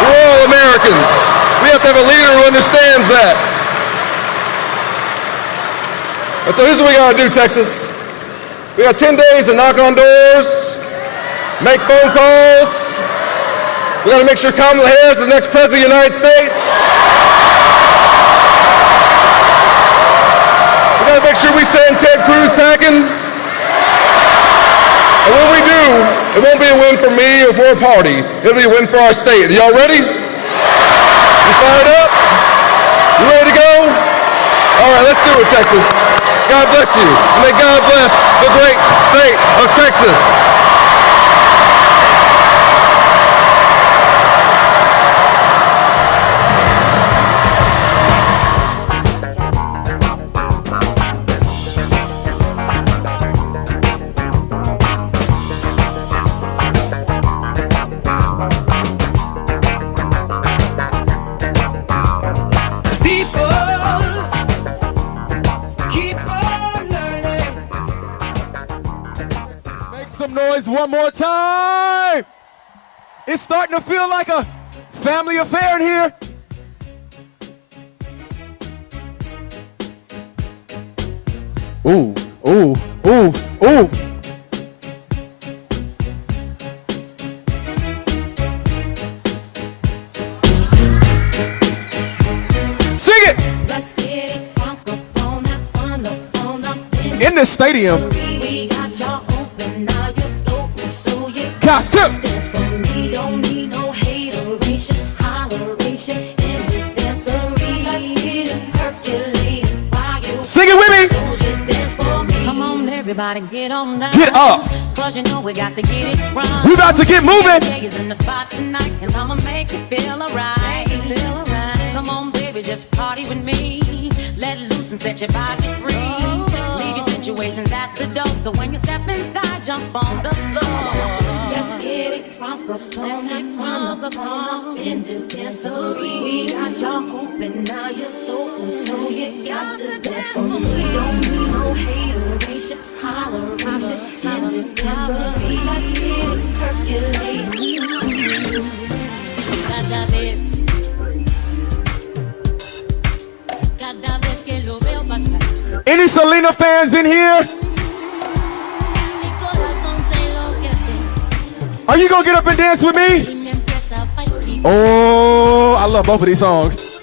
We're all Americans. We have to have a leader who understands that. And so here's what we gotta do, Texas. We got 10 days to knock on doors, make phone calls. We got to make sure Kamala Harris is the next president of the United States. We got to make sure we send Ted Cruz packing. And when we do, it won't be a win for me or for a party. It'll be a win for our state. Are y'all ready? You fired up? You ready to go? All right, let's do it, Texas. God bless you. And may God bless the great state of Texas. One more time. It's starting to feel like a family affair in here. Ooh, ooh, ooh, ooh. Sing it. Let's get it funk up on that fun up In the stadium. Costume. Dance for me, don't need no hateration, holleration in this dancery. Let's get it Everybody get on down. Get up. Cause you know we got to get it wrong. We about to get moving. DJ's in the spot tonight, and I'ma make you feel alright. Come on, baby, just party with me. Let loose and set your body free. Leave your situations at the door, so when you step inside, jump on the floor. Let's get it from the floor. In this dancery, we got y'all open, now you're so you got to dance for me. We don't need no hateration, holleration. In this dancery, let's get it percolating. Cada vez que lo veo pasar. Any Selena fans in here? Mi corazón se enloquece. Are you gonna get up and dance with me? Oh, I love both of these songs.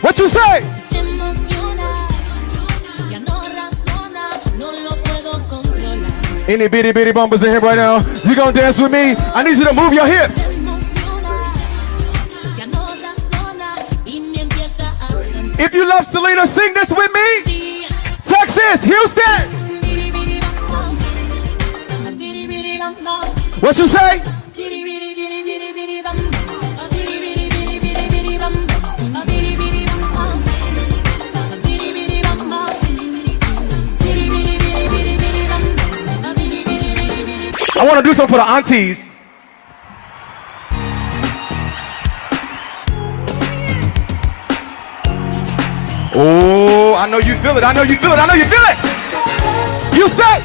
What you say? Se emociona, ya no razona, no lo puedo controlar. Any bitty bitty bumpers in here right now? You gonna dance with me? I need you to move your hips. If you love Selena, sing this with me. Texas, Houston. What you say? I want to do something for the aunties. Oh, I know you feel it. I know you feel it. I know you feel it. You say.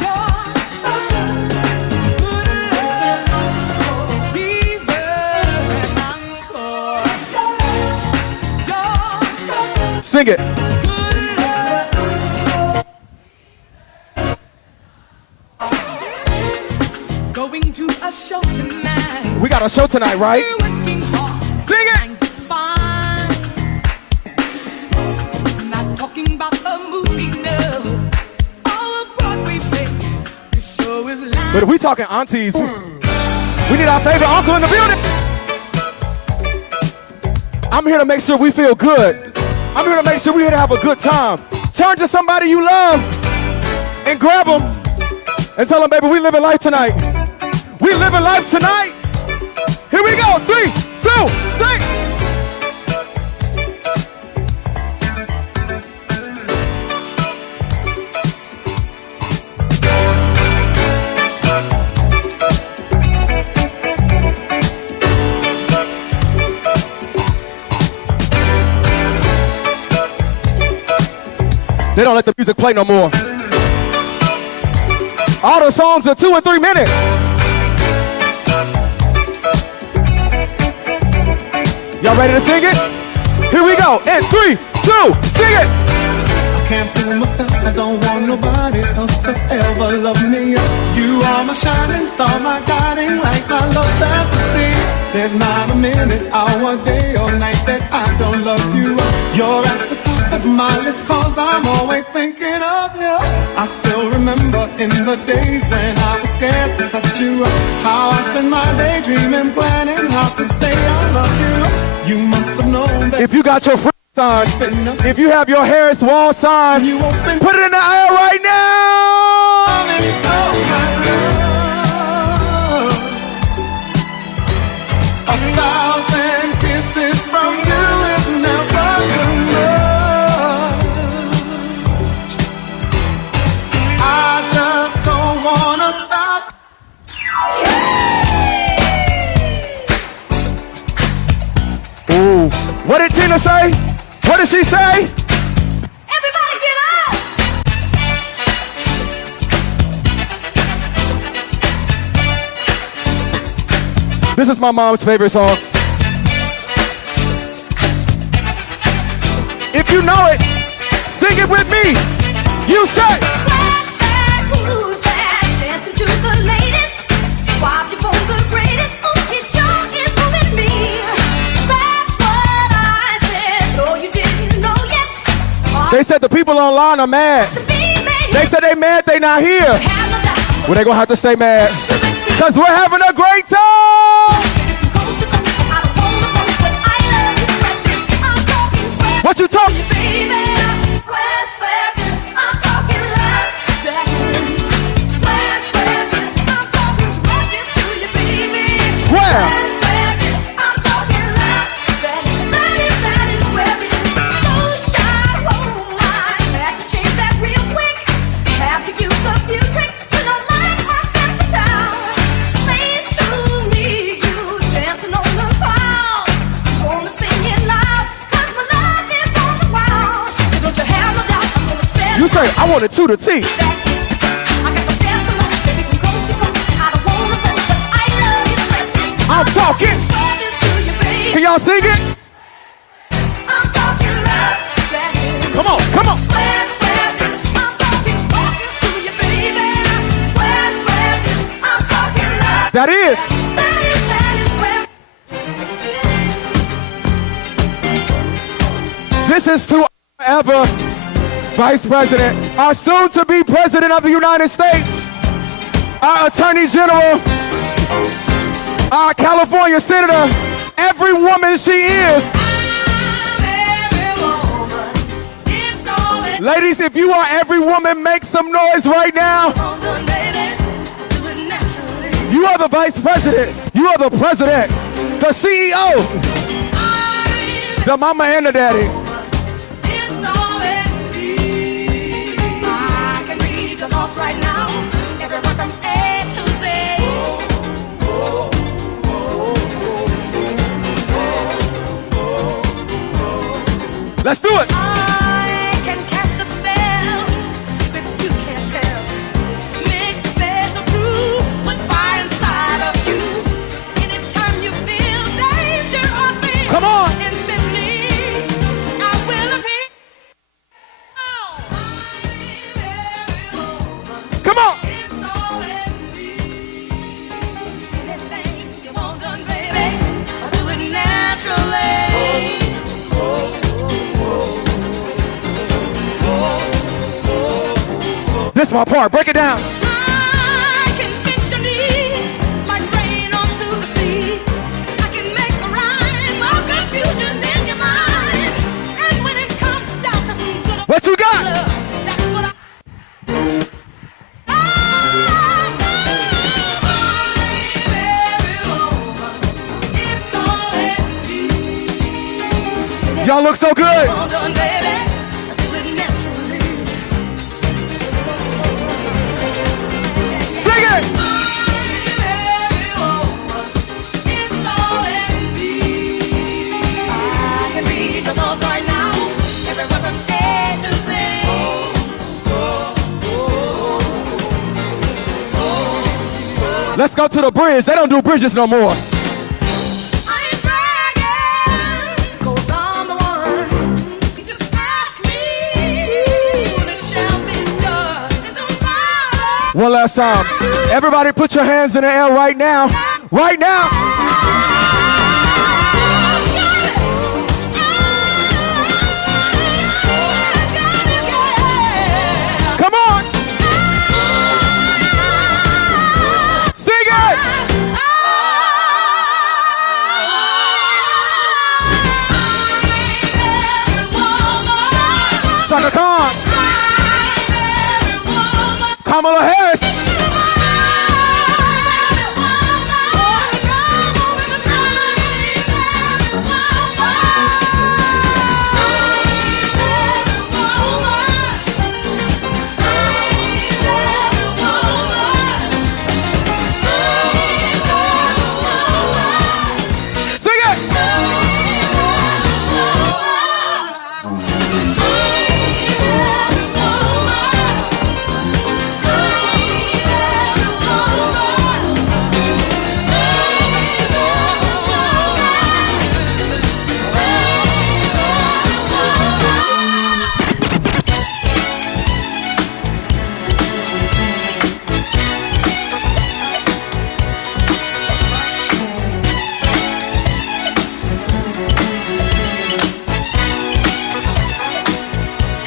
Sing it. Going to a show tonight. We got a show tonight, right? Sing it. Not talking about a movie, no. All of Broadway play. The show is live. But if we talking aunties, we need our favorite uncle in the building. I'm here to make sure we feel good. I'm here to make sure we're here to have a good time. Turn to somebody you love and grab them and tell them, baby, we living life tonight. We living life tonight. Here we go. 3, 2, 3. They don't let the music play no more. All the songs are 2 and 3 minutes. Y'all ready to sing it? Here we go. In 3, 2, sing it. I can't fool myself. I don't want nobody else to ever love me. You are my shining star, my guiding light, my love fantasy. There's not a minute, hour, day, or night that I don't love you. You're at the top of my list, cause I'm always thinking of you. I still remember in the days when I was scared to touch you, how I spent my day dreaming, planning how to say I love you. You must have known that. If you got your friend sign, if you have your Harris Wall sign, put it in the air right now. A thousand kisses from you is never too much. I just don't wanna stop. Ooh, what did Tina say? What did she say? Everybody get up! This is my mom's favorite song. If you know it, sing it with me. You say. Who's that? Dancing to the latest. Swap you for the greatest. Ooh, it sure is moving me. That's what I said. So you didn't know yet. They said the people online are mad. They said they mad they not here. Well, they gonna have to stay mad. Cause we're having a great time. What you talking? Baby, square, I'm talking love. Yeah. You say, I want it to the T. I'm talking. Can y'all sing it? Come on, come on. That is. This is to ever Vice President, our soon-to-be President of the United States, our Attorney General, our California Senator, every woman she is. Ladies, if you are every woman, make some noise right now. You are the Vice President. You are the President, the CEO, the mama and the daddy. Right now, everyone from A to Z. Let's do it. I can cast a spell, secrets you can't tell. Mix special brew with fire inside of you. Anytime you feel danger or fear, come on. Instantly, I will appear. Come on. This is my part. Break it down. I can sense your needs like rain onto the seas. I can make a rhyme of confusion in your mind. And when it comes down to some good what you got? That's what I Y'all look so good. Sing it. Let's go to the bridge. They don't do bridges no more. One last time. Everybody put your hands in the air right now. Right now. Come on. Sing it. Shaka Khan. Kamala Harris.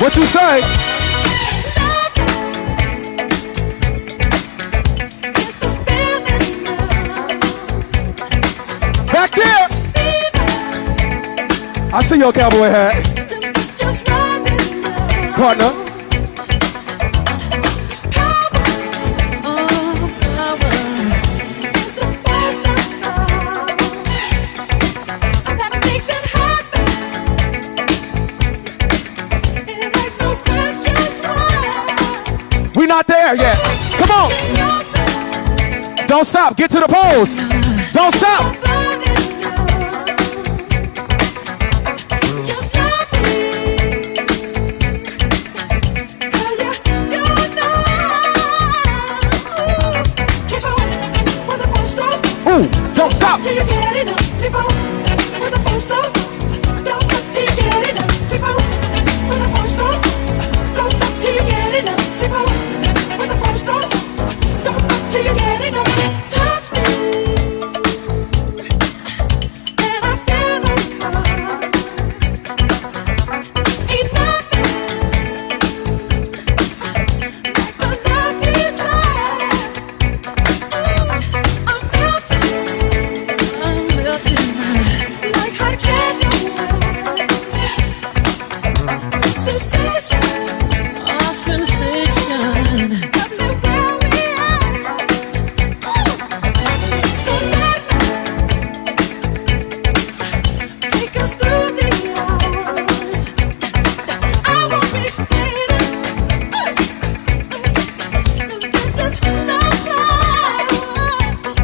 What you say? Back there. I see your cowboy hat. Partner. Don't stop. Get to the pose. Don't stop. Ooh, don't stop.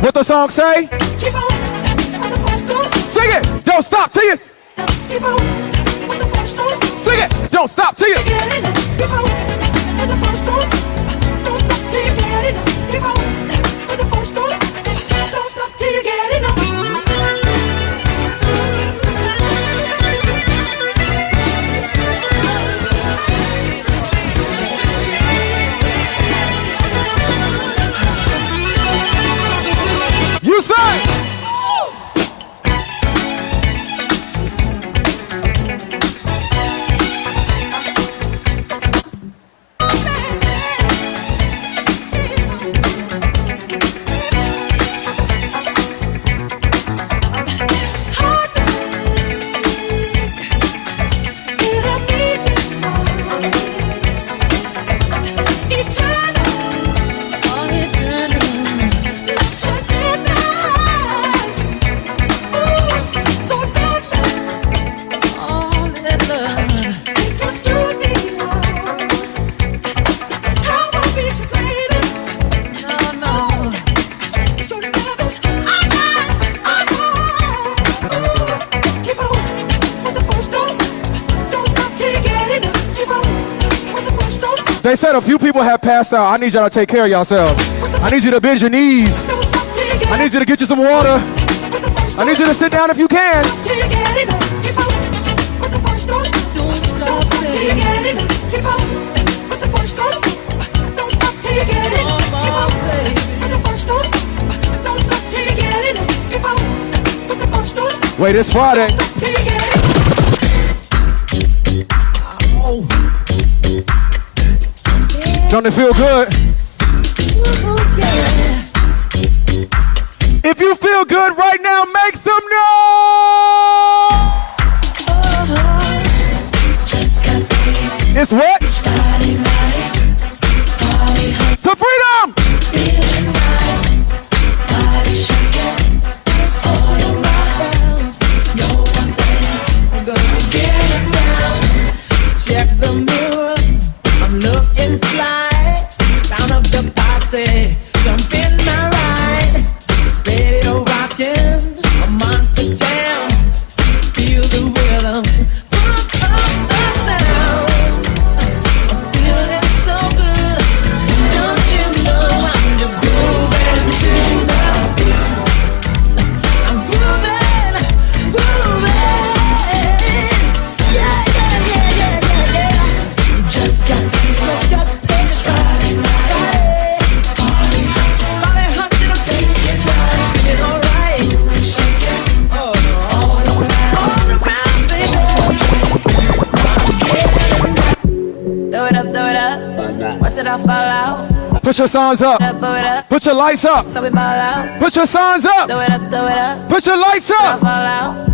What the song say? Sing it! Don't stop till you. Sing it! Don't stop till you. You say! They said a few people have passed out. I need y'all to take care of yourselves. I need you to bend your knees. I need you to get you some water. I need you to sit down if you can. Wait, it's Friday. Don't it feel good? If you feel good right now, make some noise! It's what? To freedom! Check the mirror, I'm looking fly. Round up the posse, jump in my ride. Ready to rockin', a monster jam. Feel the rhythm, pump up the sound. I'm feeling so good, don't you know I'm just grooving to the beat. I'm grooving, yeah, yeah, yeah, yeah, yeah, yeah. Just got this Friday night. Body hot to the face, it's right, feeling alright. Shake it, all around, baby. Throw it up, watch it all fall out. Put your signs up. Blow it up, Put your lights up. so we ball out. Put your signs up. Throw it up, Put your lights all up. fall out.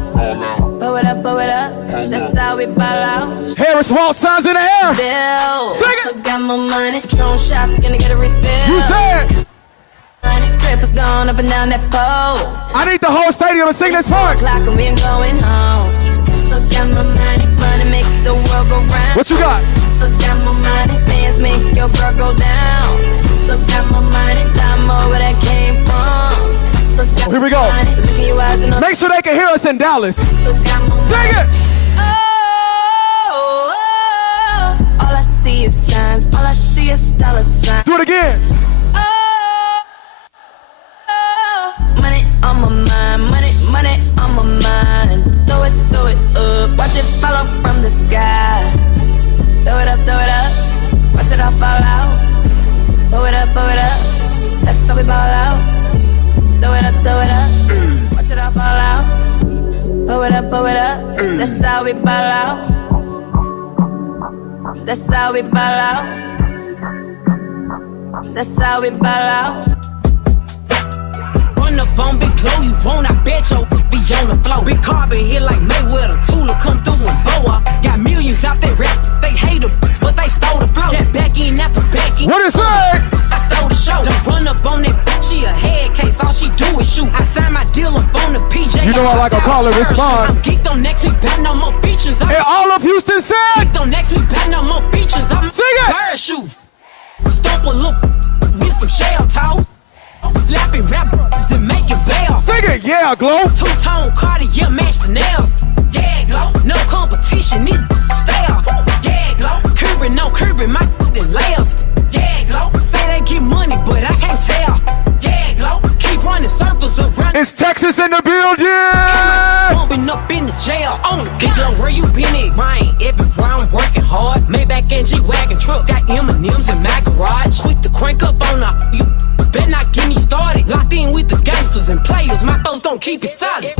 Blow it up, that's how we ball out. Harris Walt signs in the air. Bill, Sing it. still got my money. Patron shots, gonna get a refill. You said. Strippers gone up and down that pole. I need the whole stadium to sing this part. Clock and we ain't going home. Still got my money, money make the world go round. What you got? Still got my money, dance make your girl go down. Still got my mind and I'm over where that came from. Still got Here we go. my mind, look in your eyes and I'm Make sure they can hear us in Dallas. still got my mind. Sing it! All I see is signs, all I see is dollar signs. Do it again. Money on my mind, money on my mind. Throw it up, watch it fall off from the sky. Throw it up, watch it all fall out. Throw it up, that's how we ball out. Throw it up, watch it all fall out. Throw it up, that's how we ball out. That's how we ball out. That's how we ball out. Run up on Big Glow, you won't, I bet your be on the floor. Big carbon hit like Mayweather, Tula come through and boa. Got millions out there rap, they hate her, but they stole the flow. Got back in after back in. What is that? I stole the show. Don't run up on that bitch, she a head case, all she do is shoot. I signed my deal up on the PJ. You know I like a call and respond. I'm geeked on next week, bet no more features. Hey, all of Houston said. Geeked on next week, bet no more features. I'm sing it. Parachute. Stomp a little with some shell talk. Slapping rappers and making bail. Sing it, yeah, Glow. Two-tone Cartier match the nails. Yeah, Glow. No competition, these stale. Yeah, Glow. Curbing my layers. Yeah, Glow. Say they get money, but I can't tell. Yeah, Glow. Keep running circles around. It's Texas in the building. Bumping up in the jail on the big Glow. Where you been at? Mine. Everywhere I'm working hard. Maybach and G-Wagon truck. Got M&M's in my garage. Quick to crank up on you. Better not get me started. Locked in with the gangsters and players. My folks gon' keep it solid.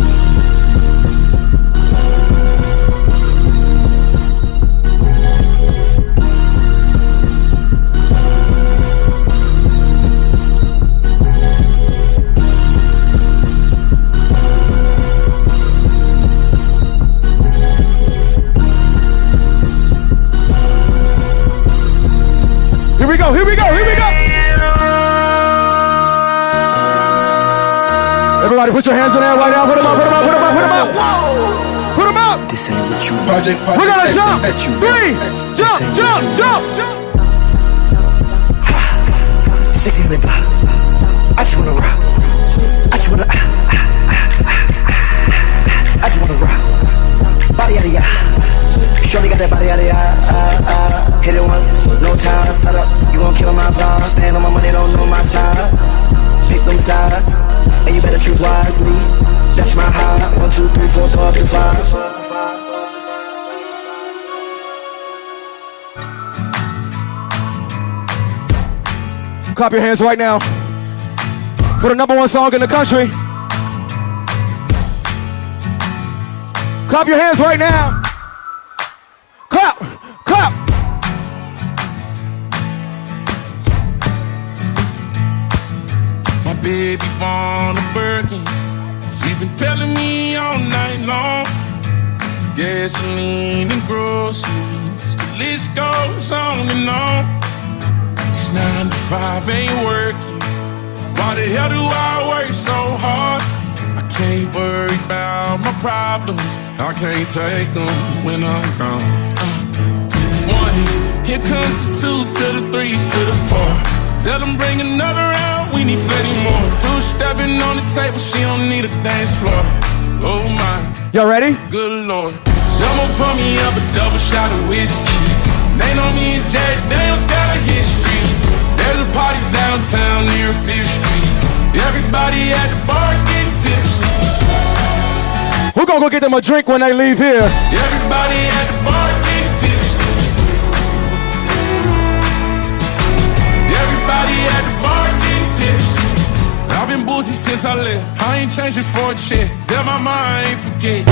Here we go, here we go, here we go. Everybody put your hands in there right now. Put them up, put them up, put them up, put them up. Put them up. This ain't what you Project, We're gonna jump. bet you. 3, jump. 60 lip. I just wanna rock. I just wanna. I just wanna rock. Body out of ya. Shorty got that body out of ya. Hit it once, no time. Set up, you gon' kill my vibe. Stand on my money, don't know my size. Pick them sides, and you better choose wisely. That's my high. 1, 2, 3, 4, 5. Clap your hands right now for the #1 song in the country. Clap your hands right now. Clap, clap. My baby born a Birkin. She's been telling me all night long. Gasoline and groceries, the list goes on and on. This 9 to 5 ain't working. Why the hell do I work so hard? I can't worry about my problems. I can't take them when I'm gone. 1, here comes the 2 to the 3 to the 4. Tell them bring another round, we need plenty more. 2 stepping on the table, she don't need a dance floor. Oh my. Y'all ready? Good Lord. Someone pour me up a double shot of whiskey. They know me and Jack Daniels got a history. There's a party downtown near 5th Street. Everybody at the bar getting tipsy. We're gonna go get them a drink when they leave here. Everybody at the bar getting tipsy. Everybody at the bar getting tipsy. I've been boozy since I left. I ain't changing for a check. Tell my mom I ain't forget.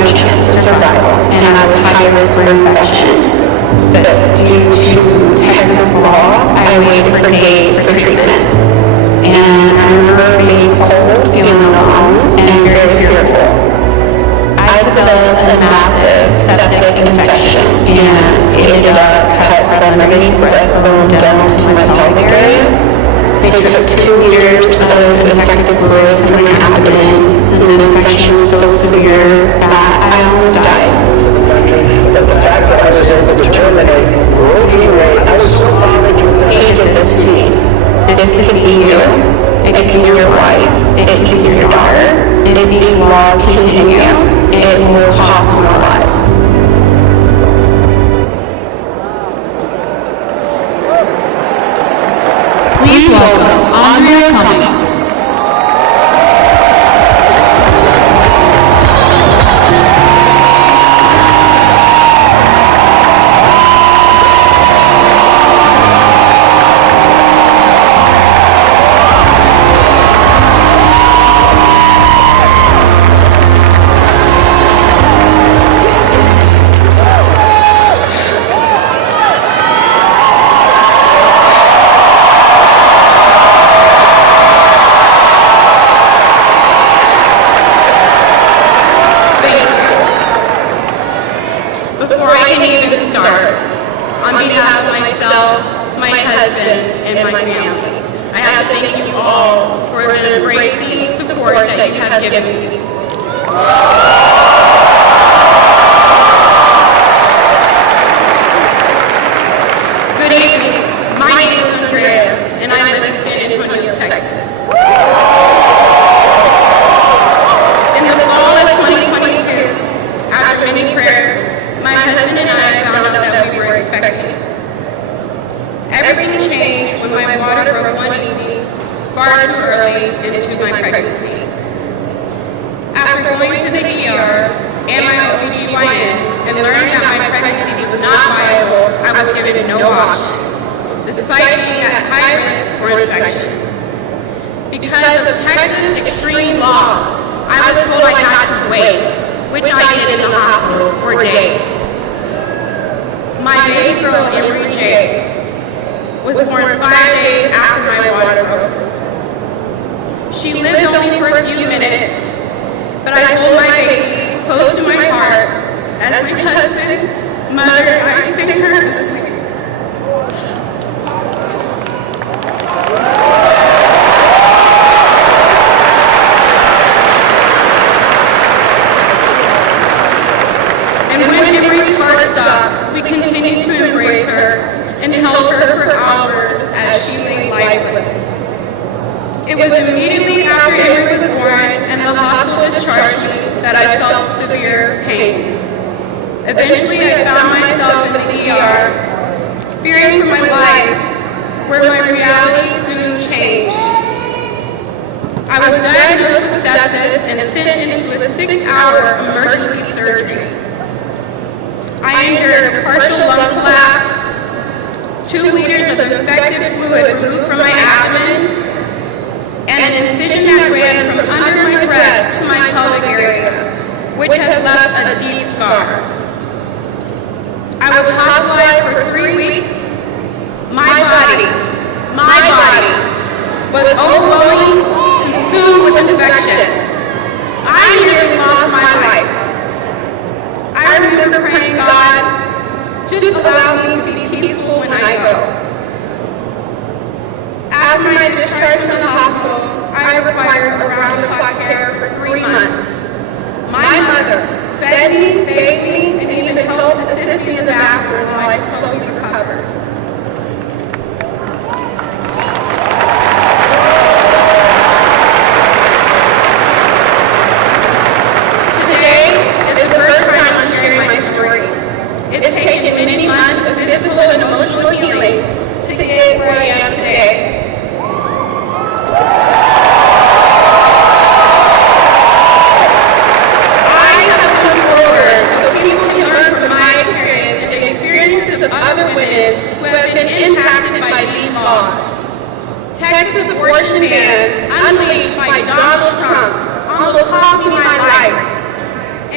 no chance of survival and I was high risk for infection. But due to Texas law, I waited for days for treatment. And I remember being cold, feeling alone, and very fearful. I developed a massive septic infection, and it ended up cut from my breastbone down to my pelvic area. They took 2 liters of infected fluid from my abdomen, and the infection was so severe that I almost died. But the fact that I was able to terminate Roe v. Wade, I was so honored with that. They did this to me. This could be you. It could be your wife. It could be your daughter. If these laws continue, it will cost more lives. Please welcome Andrea Cummings.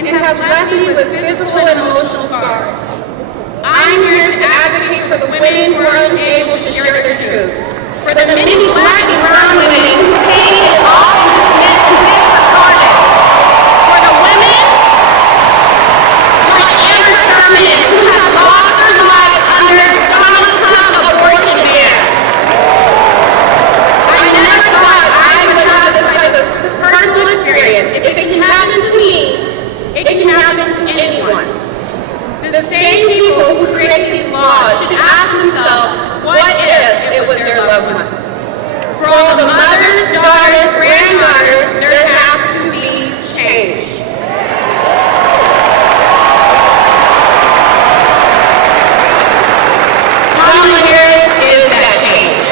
and have left me with physical and emotional scars. I'm here to advocate for the women who are unable to share their truth, for the many Black and brown women whose pain is often dismissed and disregarded, for the women like Amber Thurman who have lost their lives under Donald Trump's abortion ban. I never thought I would have this type of personal experience. If it can happen to me, it can happen to anyone. The same people who create these laws should ask themselves, what if it was their loved one? For all the mothers, daughters, granddaughters, there has to be change. Kamala Harris is that change.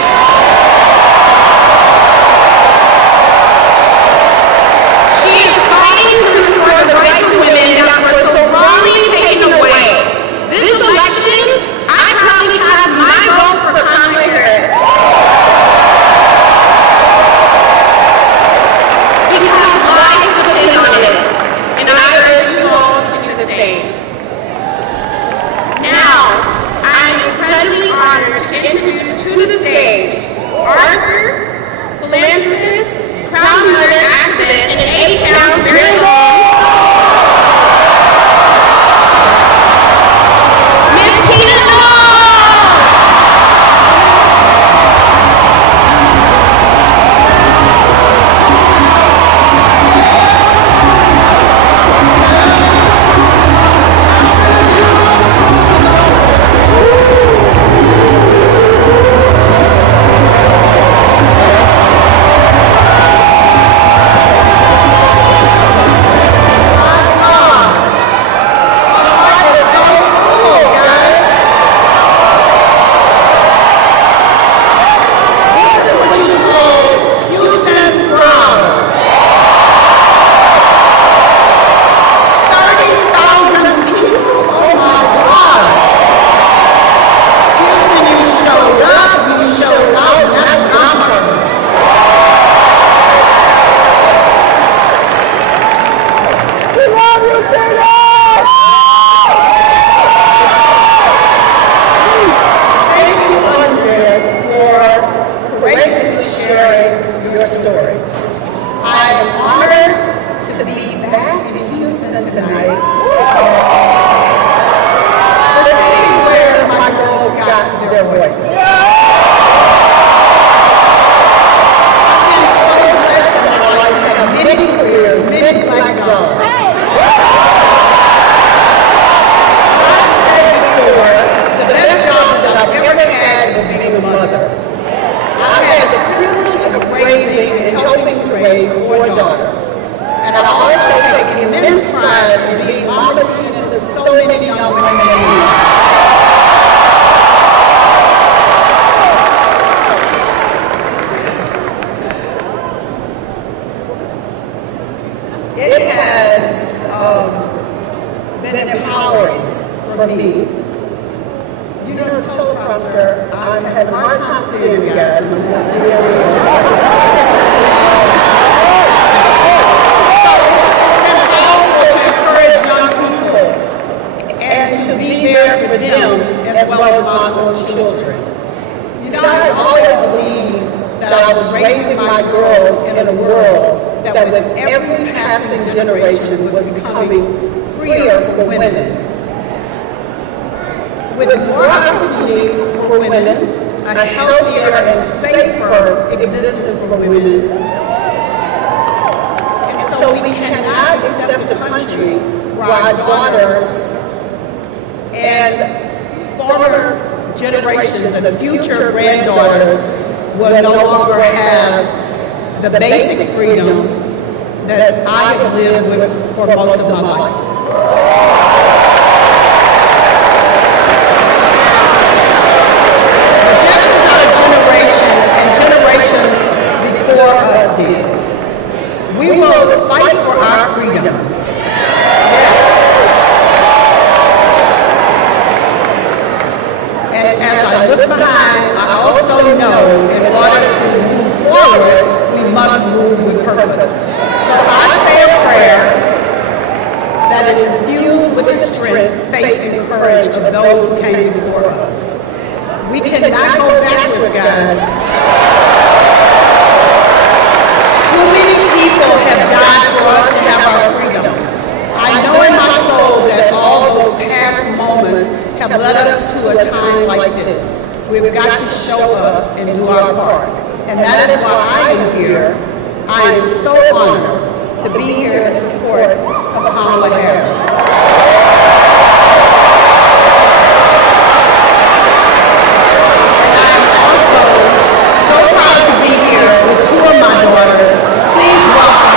She is fighting to restore the rights of women that were so wrongly taken away. This election, I proudly cast my vote for Kamala Harris. Because lives depend on it, and I urge you all to do the same. Now, I am incredibly honored to introduce to the stage Arthur, philanthropist, proud mother, activist, and A-Town's very own Miss Tina Knowles. that is infused with the strength, faith, and courage of those who came before us. We cannot go backwards, guys. Too many people have died for us to have our freedom. I know in my soul that all those past moments have led us to a time like this. We've got to show up and do our part. And that is why I am here. I am so honored to be here in support of Kamala Harris. And I am also so proud to be here with two of my daughters. Please welcome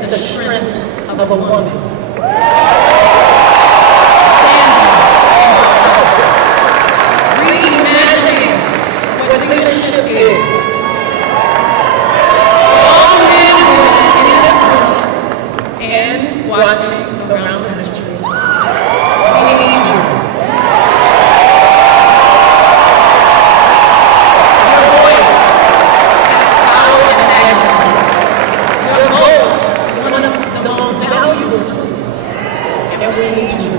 is the strength of a woman. Reimagining what leadership is. All men and women in this room and watching around the country, we need you. Your voice has power and majesty. Your vote is one of the most valuable tools, and we need you.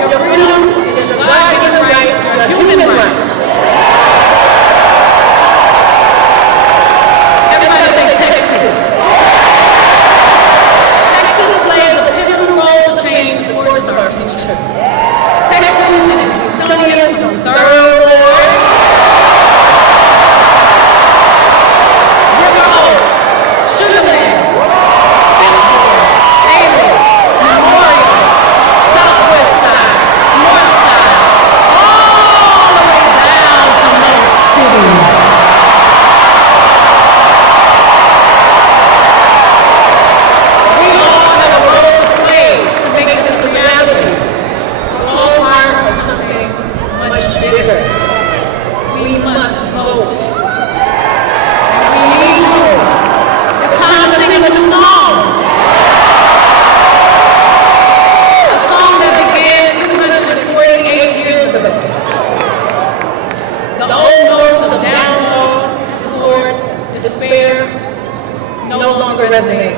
Your freedom is your God-given right, your human right. Everybody say Texas. Texas plays a pivotal role to change the course of our future. Texans and Houstonians from Third Ward, River Oaks, Sugarland, Fifth Haley, Memorial, Southwest Side, North Side, all the way down to Knowles City. We all have a role to play to make this a reality. We're all part of something much bigger. We must vote. And we need you. It's time to sing a new song. A song that began 248 years ago. The old notes of downfall, discord, despair no longer resonate.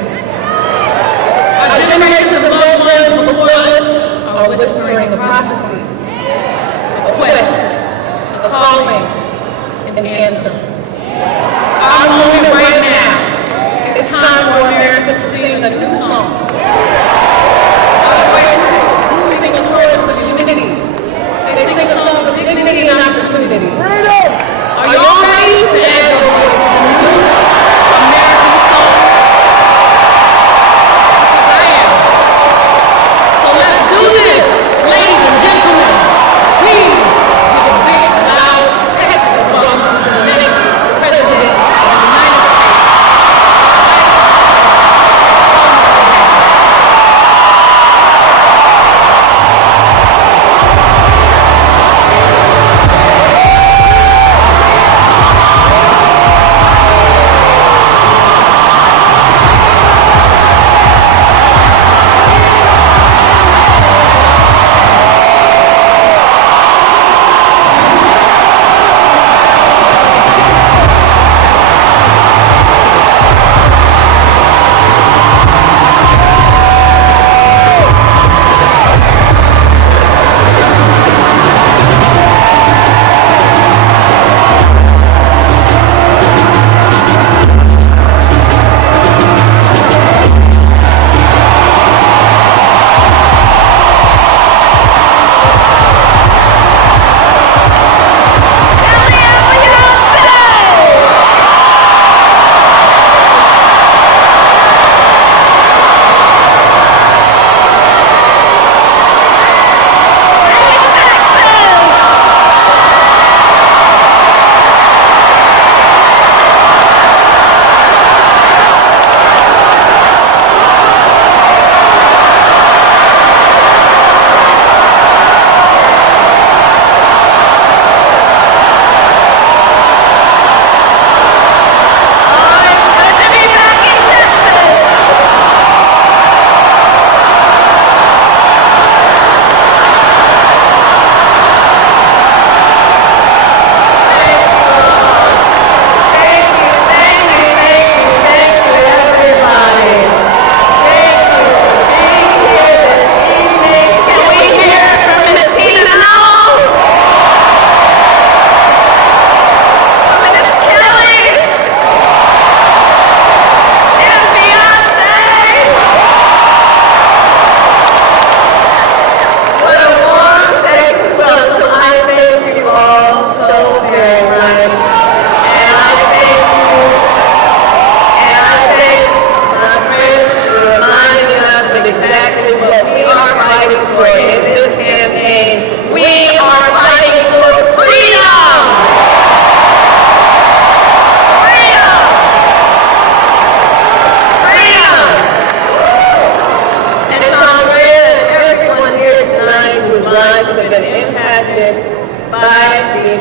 Our generations of loved ones before us are whispering a prophecy, a quest, a calling, an anthem. Our moment right now, it's time for America to sing a new song. Our voices sing a chorus of unity. They sing a song of dignity and opportunity. Are y'all ready to add your voice to the new American song? Because I am. So let's do this, ladies and gentlemen. Please give a big, loud Texas welcome to the next President of the United States.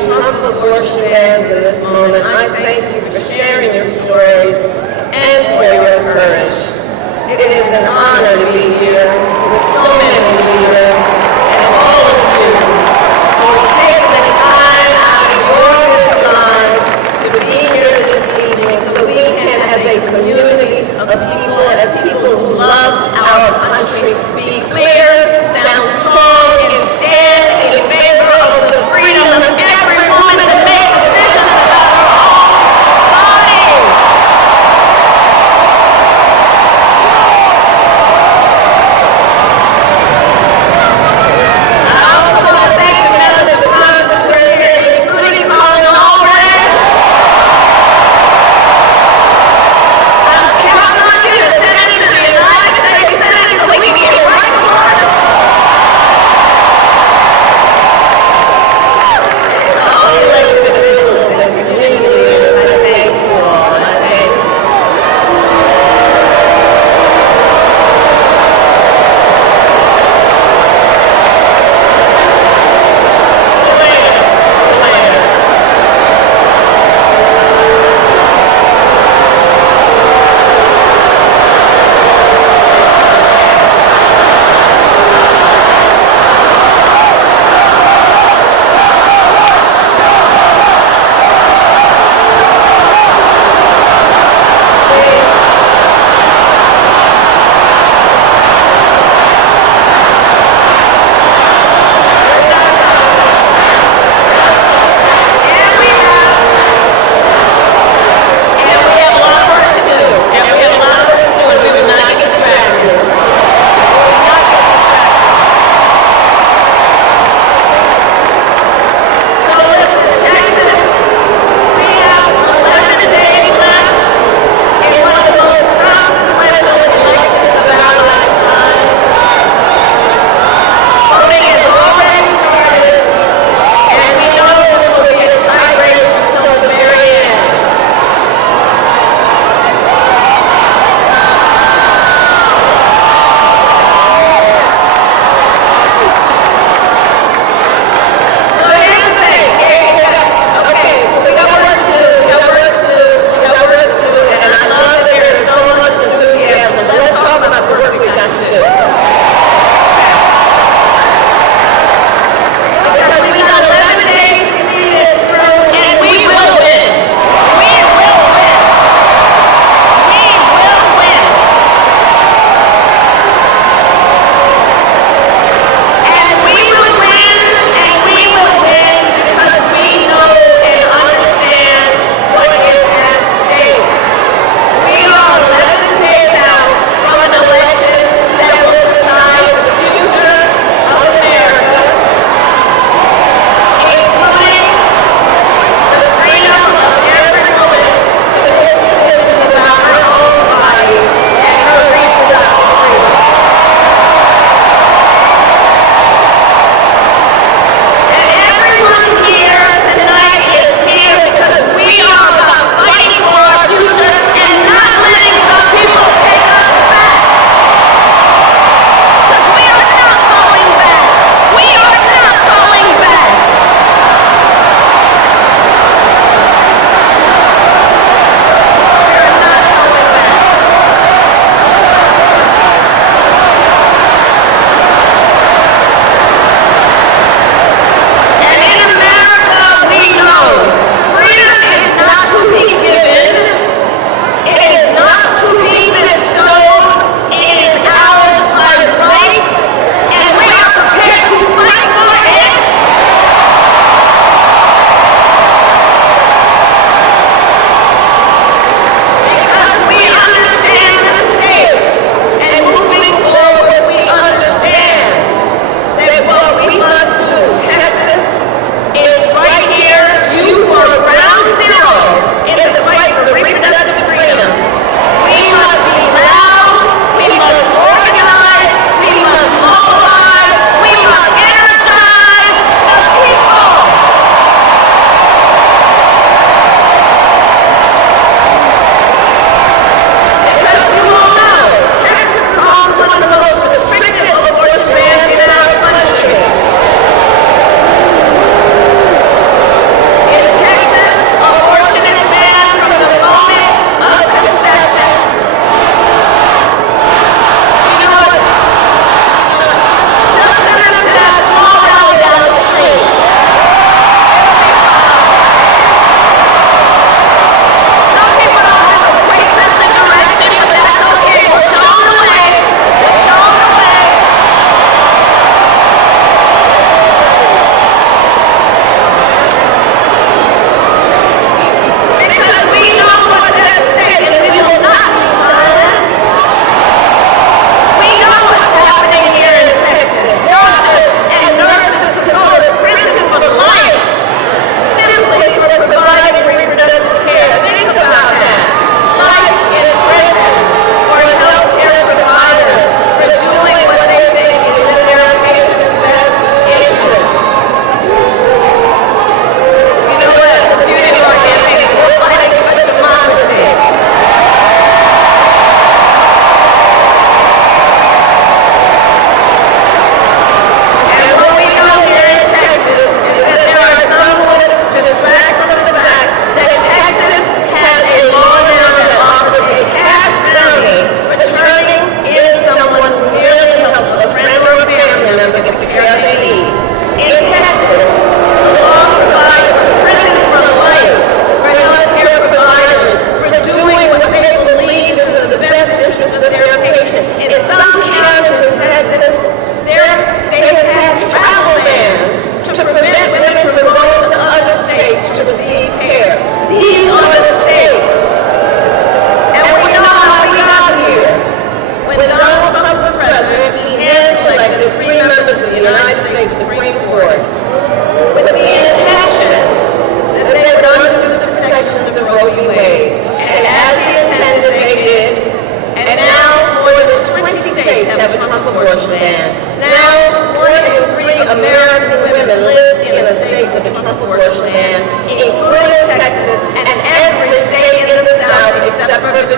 Trump abortion bans in this moment, I thank you for sharing your stories and for your courage. It is an honor to be here with so many leaders and all of you who take the time out of your busy lives to be here this evening so we can, as a community of people, as people who love our country, be clear, sound strong, and stand in favor of the freedom of every woman to make decisions about her own body.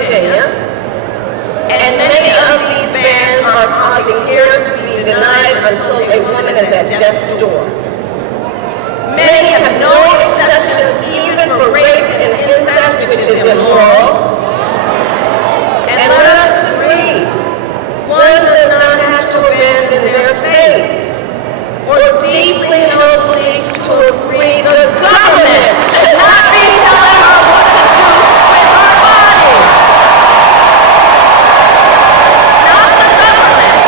Virginia, and many of these bans are causing hearings to be denied until a woman is at death's door. Many have no exceptions even for rape and incest, which is immoral. And let us agree, one does not have to abandon their faith or deeply held beliefs to agree the government should not be telling her what to do with her body. Not the government.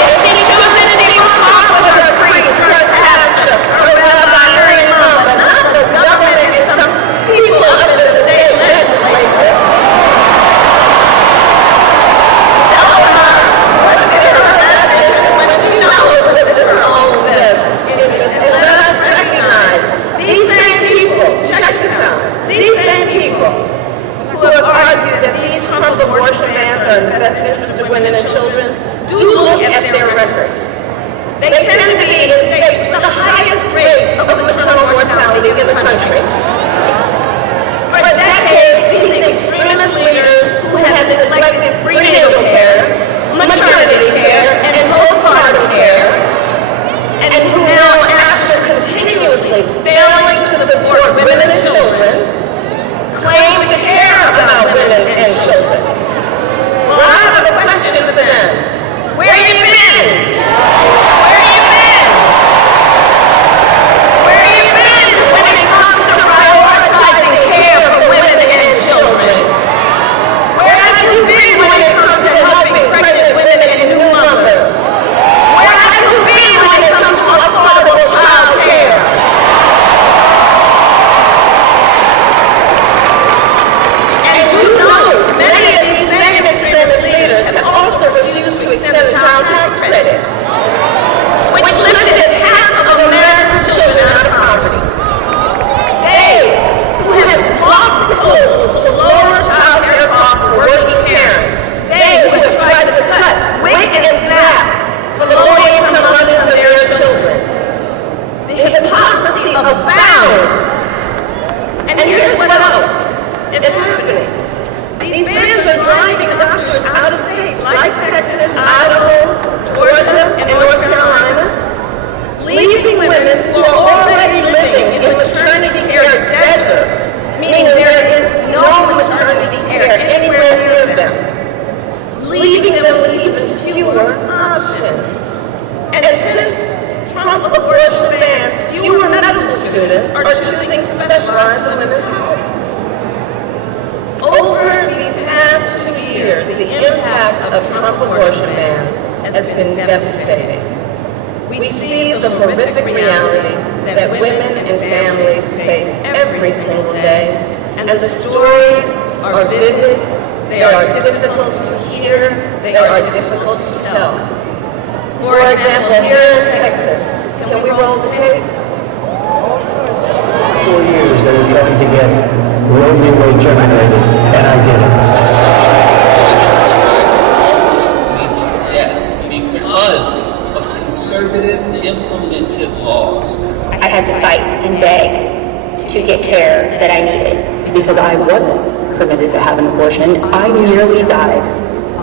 If she chooses, she will talk with her priest, her pastor, her rabbi, her imam, but not the government and some people up in the state legislature. Tell her what's in her best interest when she knows it's in her own best interest. And let us recognize these same people, check this out, these same people who have argued that these Trump abortion bans are in the best interest of women and children do look at their records. They tend to be in states with the highest rate of maternal mortality in the country. For decades, these extremist leaders who have neglected prenatal care, maternity care, and postpartum care, and who now, after continuously failing to support women and children, claim to care about women and children. Well, I have a question for them. Where you been? Where you been? Where you been when it comes to prioritizing care for women and children? Where have you been when it comes to helping pregnant women and new mothers? Where have you been when it comes to affordable child care? And you know, many of these same extremist leaders have also refused to extend the child tax credit, which lifted half of America's children out of poverty. They, who have blocked proposals to lower child care costs for working parents, they who have tried to cut WIC and SNAP for low-income mothers and their children. The hypocrisy abounds. And here's what else is happening. These bans are driving doctors out of states like Texas, Idaho, Georgia, and North Carolina, leaving women who are already living in maternity care deserts, meaning there is no maternity care anywhere near them, leaving them with even fewer options. And since Trump abortion bans, fewer medical students are choosing specialized in women's health. Over these past 2 years, the impact of Trump abortion bans has been devastating. We see the horrific reality that women and families face every single day, and the stories are vivid, they are difficult to hear, they are difficult to tell. For example, here in Texas, can we roll the tape? 4 years they were trying to get Roe v. Wade terminated, and I did it. Because of conservative implemented laws. I had to fight and beg to get care that I needed. Because I wasn't permitted to have an abortion, I nearly died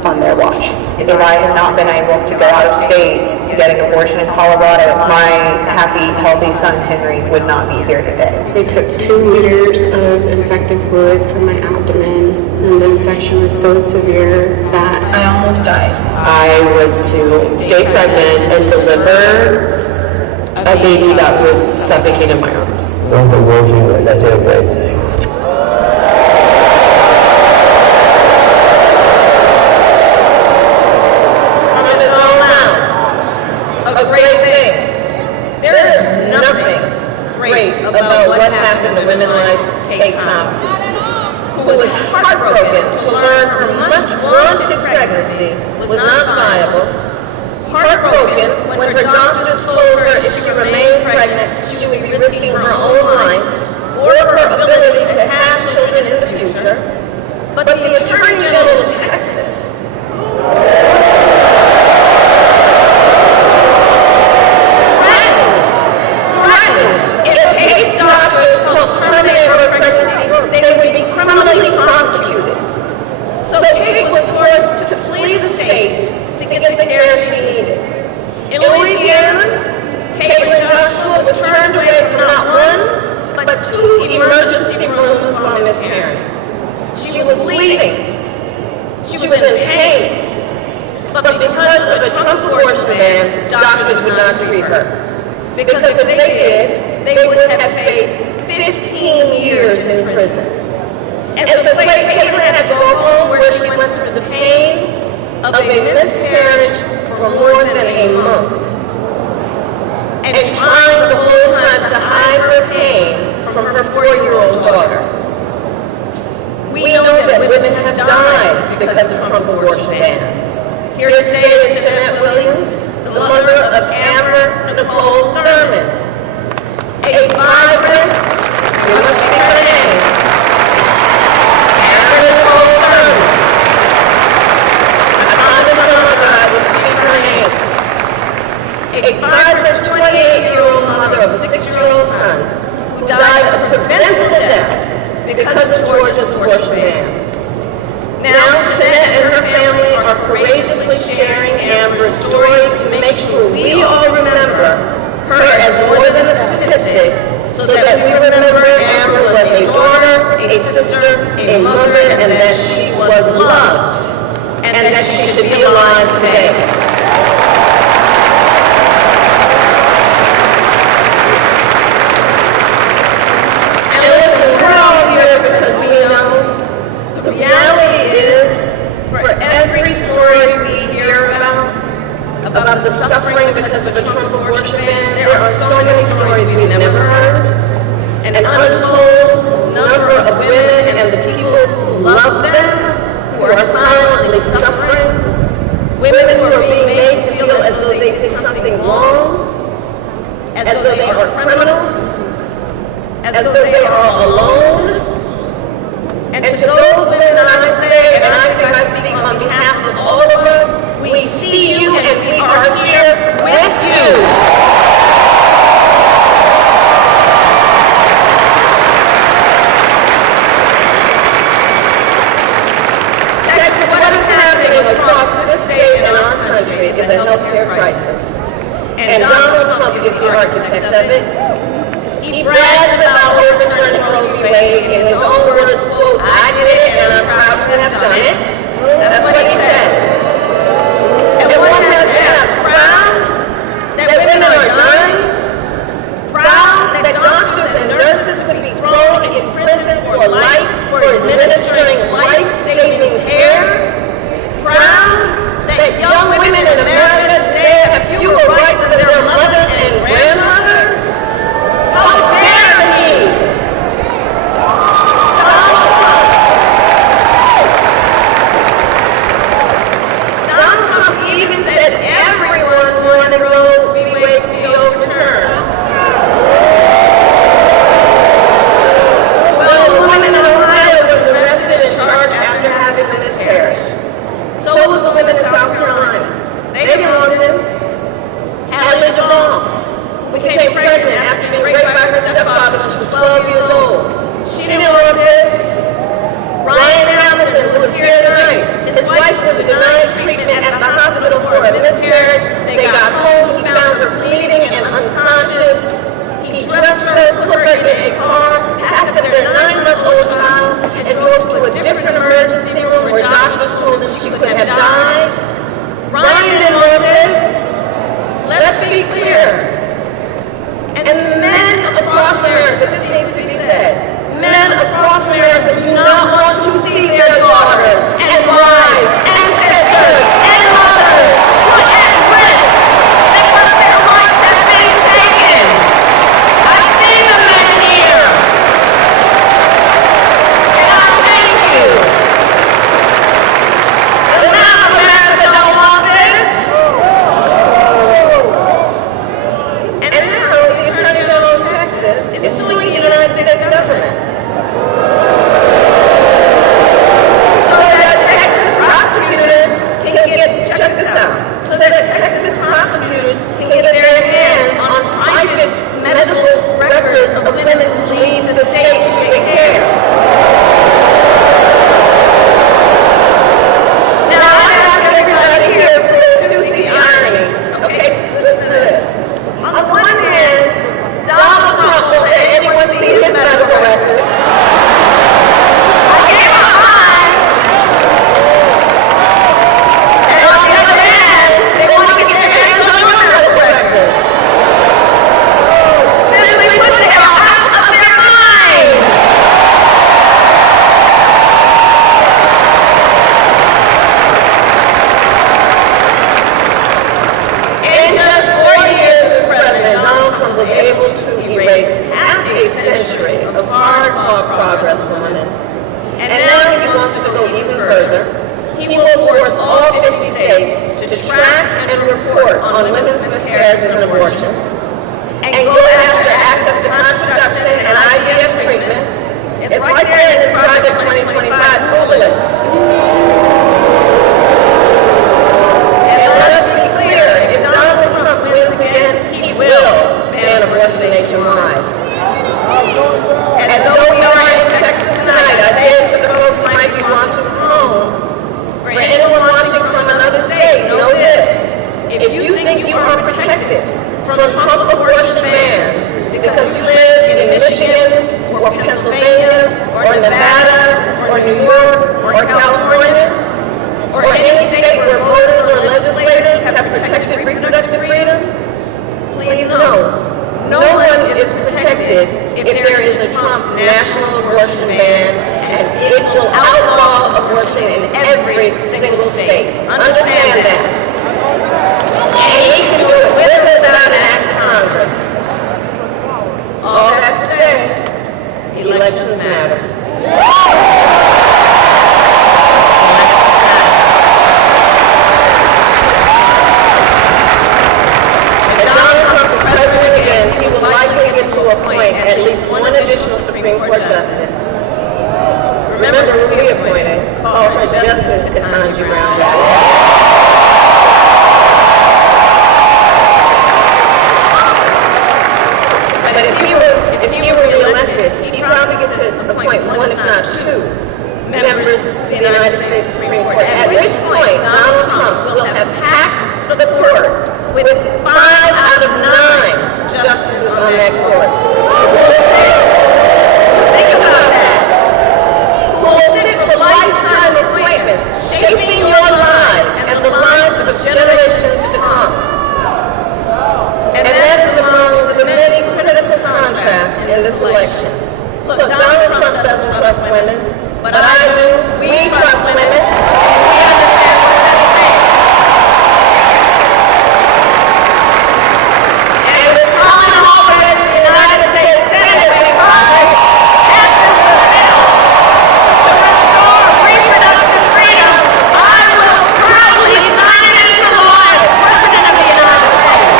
on their watch. If I had not been able to go out of state to get an abortion in Colorado, my happy, healthy son Henry would not be here today. They took 2 liters of infected fluid from my abdomen, and the infection was so severe that I almost died. I was to stay pregnant and deliver a baby that would suffocate in my arms. Well, the Roe v. Wade, I did a great thing. A great thing. There is nothing great about what happened to women like Kate Thompson, who was heartbroken to learn her much-wanted pregnancy was not viable, heartbroken when her doctors told her if she remained pregnant, she would be risking her own life or her ability to have children in the future. But the Attorney General of Texas threatened if Kate's doctors told terminate her pregnancy, they would be criminally ban, doctors would not treat her. Because if they did, they would have faced 15 years in prison. And so Caitlin had to go home where she went through the pain of a miscarriage for more than a month. And trying the whole time to hide her pain from her 4-year-old daughter. We know that women have died because of Trump abortion bans. Here today is Jeanette Williams, the mother of Amber Nicole Thurman, a vibrant, you must speak her name, Amber Nicole Thurman. I promised her mother I would speak her name. A vibrant 28-year-old mother of a 6-year-old son who died of preventable death because of Georgia's abortion ban. Now, Jeanette and her family are courageously sharing Amber's story to make sure we all remember her as more than a statistic, so that we remember Amber was a daughter, a sister, a mother, and that she was loved, and that she should be alive today. Because we know the reality is, for every story we hear about the suffering because of a Trump abortion ban, there are so many stories we've never heard, and an untold number of women and the people who love them, who are silently suffering, women who are being made to feel as though they did something wrong, as though they are criminals, as though they are alone. And to those women, I say, and I think I speak on behalf of all of us, we see you and we are here with you. Texas, what is happening across this state and our country is a healthcare crisis. And Donald Trump is the architect of it. He brags about overturning Roe v. Wade. In his own words, quote, I did it and I'm proud to have done it. That's what he said. And one has asked, proud that women are dying? Proud that doctors and nurses could be thrown in prison for life for administering life-saving care? Proud that young women in America today have fewer rights than their mothers and grandmothers? How dare he? half a century of hard-fought progress for women. And now he wants to go even further. He will force all 50 states to track and report on women's miscarriages and abortions, and go after access to contraception and IVF treatment. It's right there in this Project 2025. Google it. And let us be clear, if Donald Trump wins again, he will ban abortion nationwide. And though we are in Texas tonight, I say to the folks who might be watching from home, for anyone watching from another state, know this. If you think you are protected from Trump abortion bans because you live in Michigan or Pennsylvania or Nevada or New York or California or any state where voters or legislators have protected reproductive freedom, please know, no one is protected if there is a Trump national abortion ban, and it will outlaw abortion in every single state. Understand that. And he can do it with or without an act of Congress. All that to say, elections matter. If Donald Trump is president again, he will likely get to appoint at least one additional Supreme Court justice. Remember who we appointed. Call her Justice Ketanji Brown Jackson. But if he were reelected, he'd probably get to appoint one, if not two, members to the United States Supreme Court. At which point, Donald Trump will have packed the court with 5 out of 9 justices on that court. Think about that. Who will sit for lifetime appointments, shaping your lives and the lives of generations to come. And that is among the many critical contrasts in this election. Look, Donald Trump doesn't trust women, but I do. We trust women, and we understand what that means. And with Colin Allred in the United States Senate, because passes the bill to restore reproductive freedom, I will proudly sign it into law as President of the United States.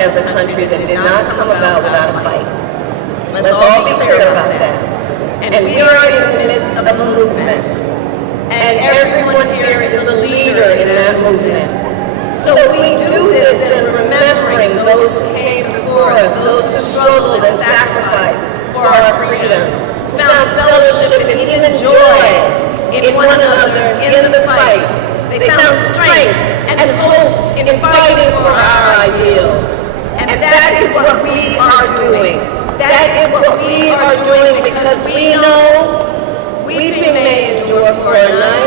as a country that did not come about without a fight. Let's all be clear about that. And we are in the midst of a movement. And everyone here is a leader in that movement. So we do this in remembering those who came before us, those who struggled and sacrificed for our freedoms, found fellowship and even joy in one another in the fight. They found strength and hope in fighting for our ideals. And that is what we are doing. That is what we are doing because we know weeping may endure for a night,